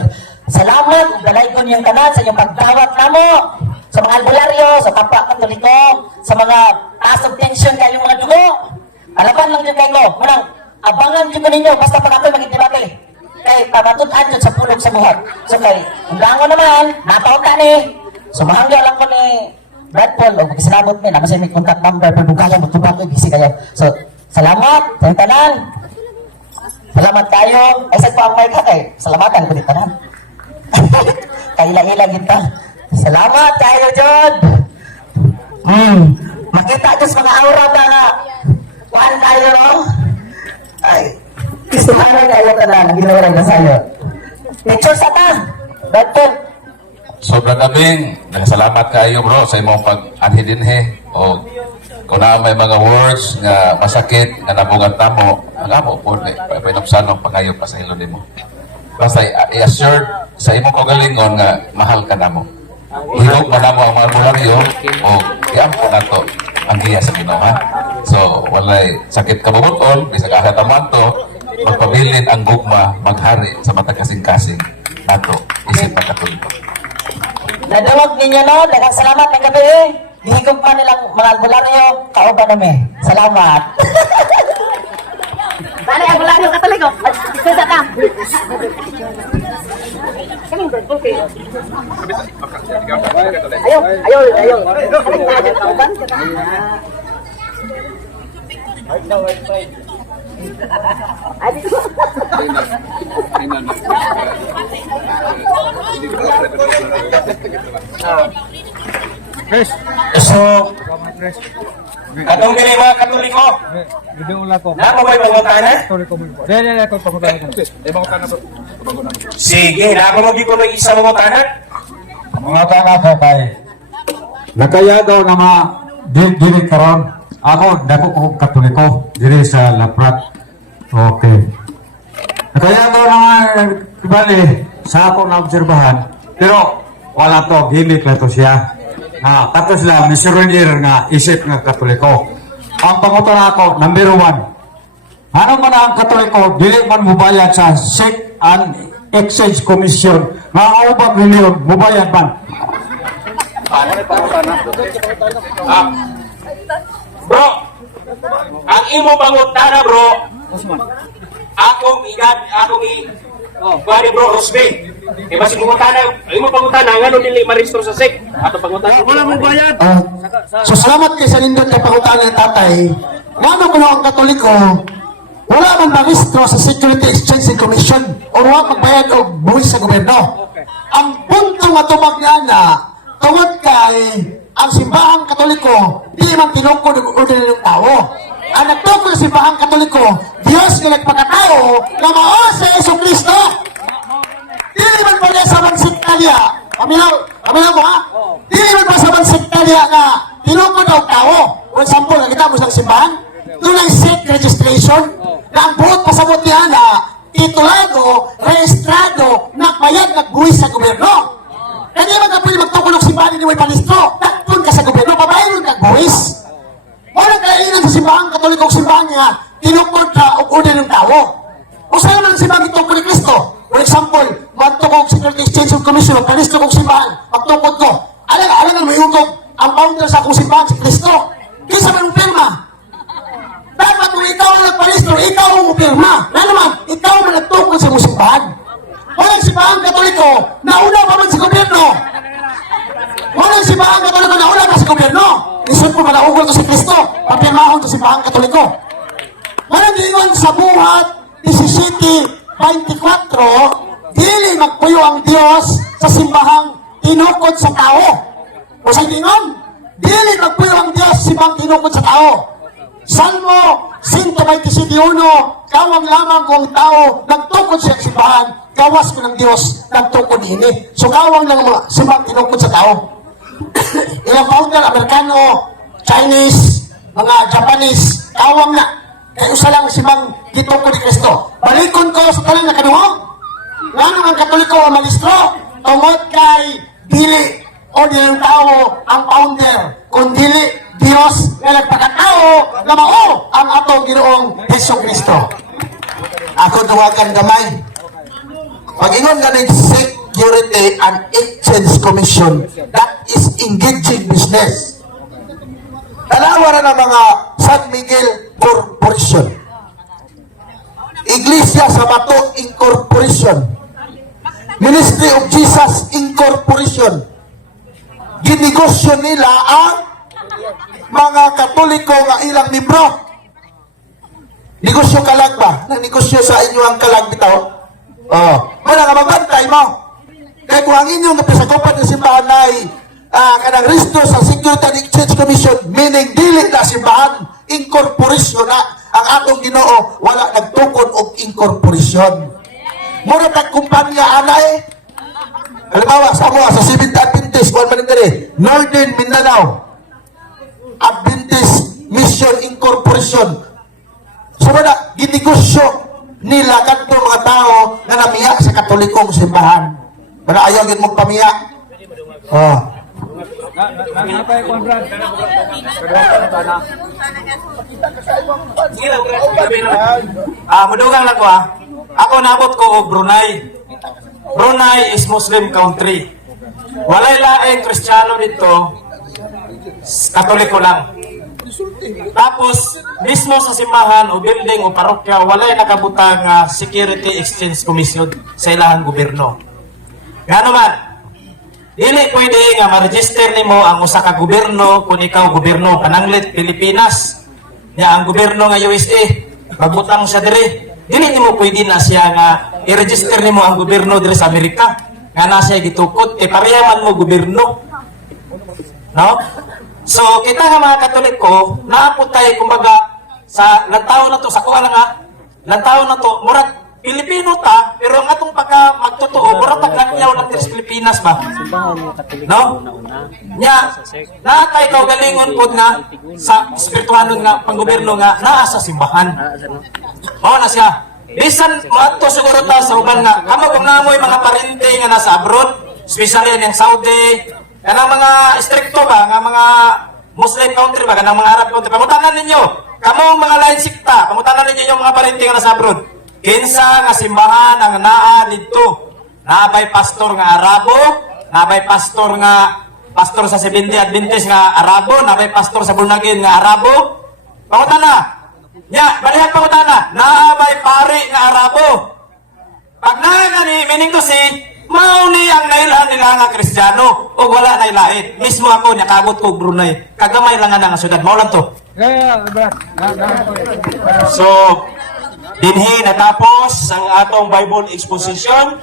Salamat, balay ko niyong tanan sa inyong pagdawat namo, sa mga albularyo, sa kapwa Katoliko, sa mga taas of tension kayong mga dugo. Alaban lang dyan kayo, munang abangan dyan ko ninyo, basta pag ako'y maging-debate. Kay pamatutan dyan sa pulog sa buhat. So kay, undango naman, napauta ni, sumahangyo lang ko ni Brad Paul, o magkisalabot ni, naman siya may contact number, pagbugalan, magtubang ko, busy kayo. So, salamat, sa inyong tanan. Salamat kayo. Ay, saan po ang mic ha kay? Salamatan ko dito tanan. Kaila-ila kita. Salamat kayo, John. Makita Diyos mga aura ba nga. Kuhaan tayo, no? Ay, gustuhan na kayo tanan. Ginawa na sa'yo. Picture sa ta. Brad Paul. Sobrang daming, salamat kayo bro sa imong pag-anhidinhe o kung na may mga words nga masakit nga nabugat namo, ang amo po pinupsan ng pangayop pa sa ilo nimo. Basta i-assure sa imong kagalingon nga mahal ka namo. Higog man namo ang mga albularyo o iampo nato ang giya sa Ginoo ha. So walay sakit kabubuton, bisag ahataman to, magpabilin ang gugma maghari sa mata kasing-kasing nato isip na Katoliko. Nadawag ninyo, no? Dagang salamat ng gabi eh. Hihigog pa nilang mga albularyo. Kauban namin. Salamat. Bale, albularyo Katoliko. Ito sa ta. Ayaw. So, katong dili mga Katoliko, na mo may pangutana? Sige, na mo gi ko ng isa mangutana? Mga tanga po kay nakayagaw na mga dili karon. Ako, dako ko Katoliko diri sa Laprat. Okay. Nakayagaw na mga bali sa ako na obserbahan. Pero wala to, gimmick lang to siya. nga kato sila missionary nga isip nga Katoliko. Ang pangutana ako, number 1. Ano man ang Katoliko, dili man mubayad sa SEC and Exchange Commission nga ubang milyon mubayad man. Bro, ang imo pangutana bro, akong Bari bro, Rosbe. E basi pangutana, imo pangutana, ngano dili ma-restore sa SEC? Ato pangutana. Wala mo bayad. So salamat kay sa nindot na pangutangan ng tatay. Ngano ko ang Katoliko, wala man maristro sa Security Exchange Commission o wala magbayad og buwis sa gobyerno. Ang punto nga tubag niya na tungod kay ang simbahang Katoliko di man tinukod og ordinary ng tao. Ang nagtukod sa simbahang Katoliko, Diyos nga nagpakatao na mao sa Jesucristo. Dili man pa niya sa mansiktalya. Paminaw mo ha? Dili man pa sa mansiktalya na tinukod og tao. For example, nakita mo sa simbahan, doon ang SEC registration na ang buot pasabot niya na titulado, rehistrado, nagbayad, nagbuwis sa gobyerno. Kaya man ka pwede magtukod ng simbahan ni may palistro, nagtun ka sa gobyerno, pabayad yung nagbuwis. Wala kainan sa simbahan, Katolikong simbahan niya, tinukod ka o unin ng tao. O sa'yo ng simbahan itong ni Kristo. For example, magtukod Security Exchange Commission, magpalistro kong simbahan, magtukod ko. Alam may ugog, ang founder sa akong simbahan, si Kristo. Kisa man pirma. Dapat kung ikaw ang nagpalistro, ikaw ang pirma. Na naman, ikaw ang nagtukod sa simbahan. Walang simbahan Katoliko, nauna pa man sa gobyerno. Walang simbahan Katoliko, nauna pa sa gobyerno. Isip ko malaugol to si Kristo, papirmahon to simbahan Katoliko. Walang ingon sa buhat, 17:24, dili magpuyo ang Diyos sa simbahang tinukod sa tao. O sa ingon, dili magpuyo ang Diyos sa simbahang tinukod sa tao. Salmo 127:1, kawang lamang kung ang tao nagtukod siya sa simbahan, gawas ko ng Diyos nagtukod ini. So kawang lang mga simbahang tinukod sa tao. Ilang founder, Amerikano, Chinese, mga Japanese, kawang na. Kaya usa lang simbang gitukod ni Kristo. Balikon ko sa talang nakaduhog. Ngano ang Katoliko ang malistro? Tungod kay dili o ng tao ang founder, kung dili Dios na nagpakatao na mao ang atong Ginoong Hesus Kristo. Ako duwagan gamay. Pag-ingon nga ng Security and Exchange Commission, that is engaging business. Tanawa na ng mga San Miguel Corporation, Iglesia Sabato Incorporation, Ministry of Jesus Incorporation. Ginegosyo nila ang mga Katoliko nga ilang membro. Negosyo kalag ba? Negosyo sa inyo ang kalag bitaw? Wala nga magbantay mo. Kaya kung ang inyong napisagupan ng simbahan ay kanang risto sa Security and Exchange Commission, meaning dili na simbahan, incorporation na ang atong Ginoo, wala nagtukod og incorporation. Mura tagkumpanya anay. Halimbawa, sa mo, sa Seventh Adventist, kuwan man diri, Northern Mindanao, Adventist Mission Incorporation. So wala, ginegosyo nila kadto mga tao na namiya sa Katolikong simbahan. Wala ayaw gid mo pamiya. Mudugang lang ko Ako nabot ko og Brunei. Brunei is Muslim country. Walay laing Kristiyano dito, Katoliko lang. Tapos, mismo sa simbahan o building o parokya, walay nakabutang Security Exchange Commission sa ilahang gobyerno. Nga naman, dili pwede nga ma-register nimo ang usa ka gobyerno kung ikaw gobyerno pananglit Pilipinas. Ya ang gobyerno nga USA, magbutang siya diri. Dili nimo pwede na siya nga i-register nimo ang gobyerno diri sa Amerika. Nga na siya gitukod, parehaman mo gobyerno. No? So, kita nga mga Katoliko, naapot tayo, kumbaga, sa lantaw na to, sa kuha lang lantaw na to, murat Pilipino ta, pero ang atong pagka magtotoo, murat taglangyaw lang sa Pilipinas ba? No? Nya, naatay ikaw galingon po na sa spirituhanon nga, panggobyerno nga, naa sa simbahan. O na siya. Bisan, mato siguro ta sa uban nga, kamo kung namoy mga parente nga nasa abroad, especially yung Saudi, kanang mga stricto ba, nga mga Muslim country ba, kanang mga Arab country, pangutanan ninyo, kamong mga lain sikta, pangutanan ninyo yung mga parente nga nasa abroad. Kinsa nga simbahan ang naa dito? Naabay pastor nga Arabo, naabay pastor sa Seventy Adventist nga Arabo, naabay pastor sa Bunagin nga Arabo. Pangutana. Nya, balihan pangutana, naabay pari nga Arabo. Pag ni meaning to say, mauni ang nailahan nila nga Kristiyano o wala na ilain. Mismo ako, nakabot ko Brunei. Kagamay lang nga nga syudad. Maulan to. So, dinhi natapos ang atong Bible exposition.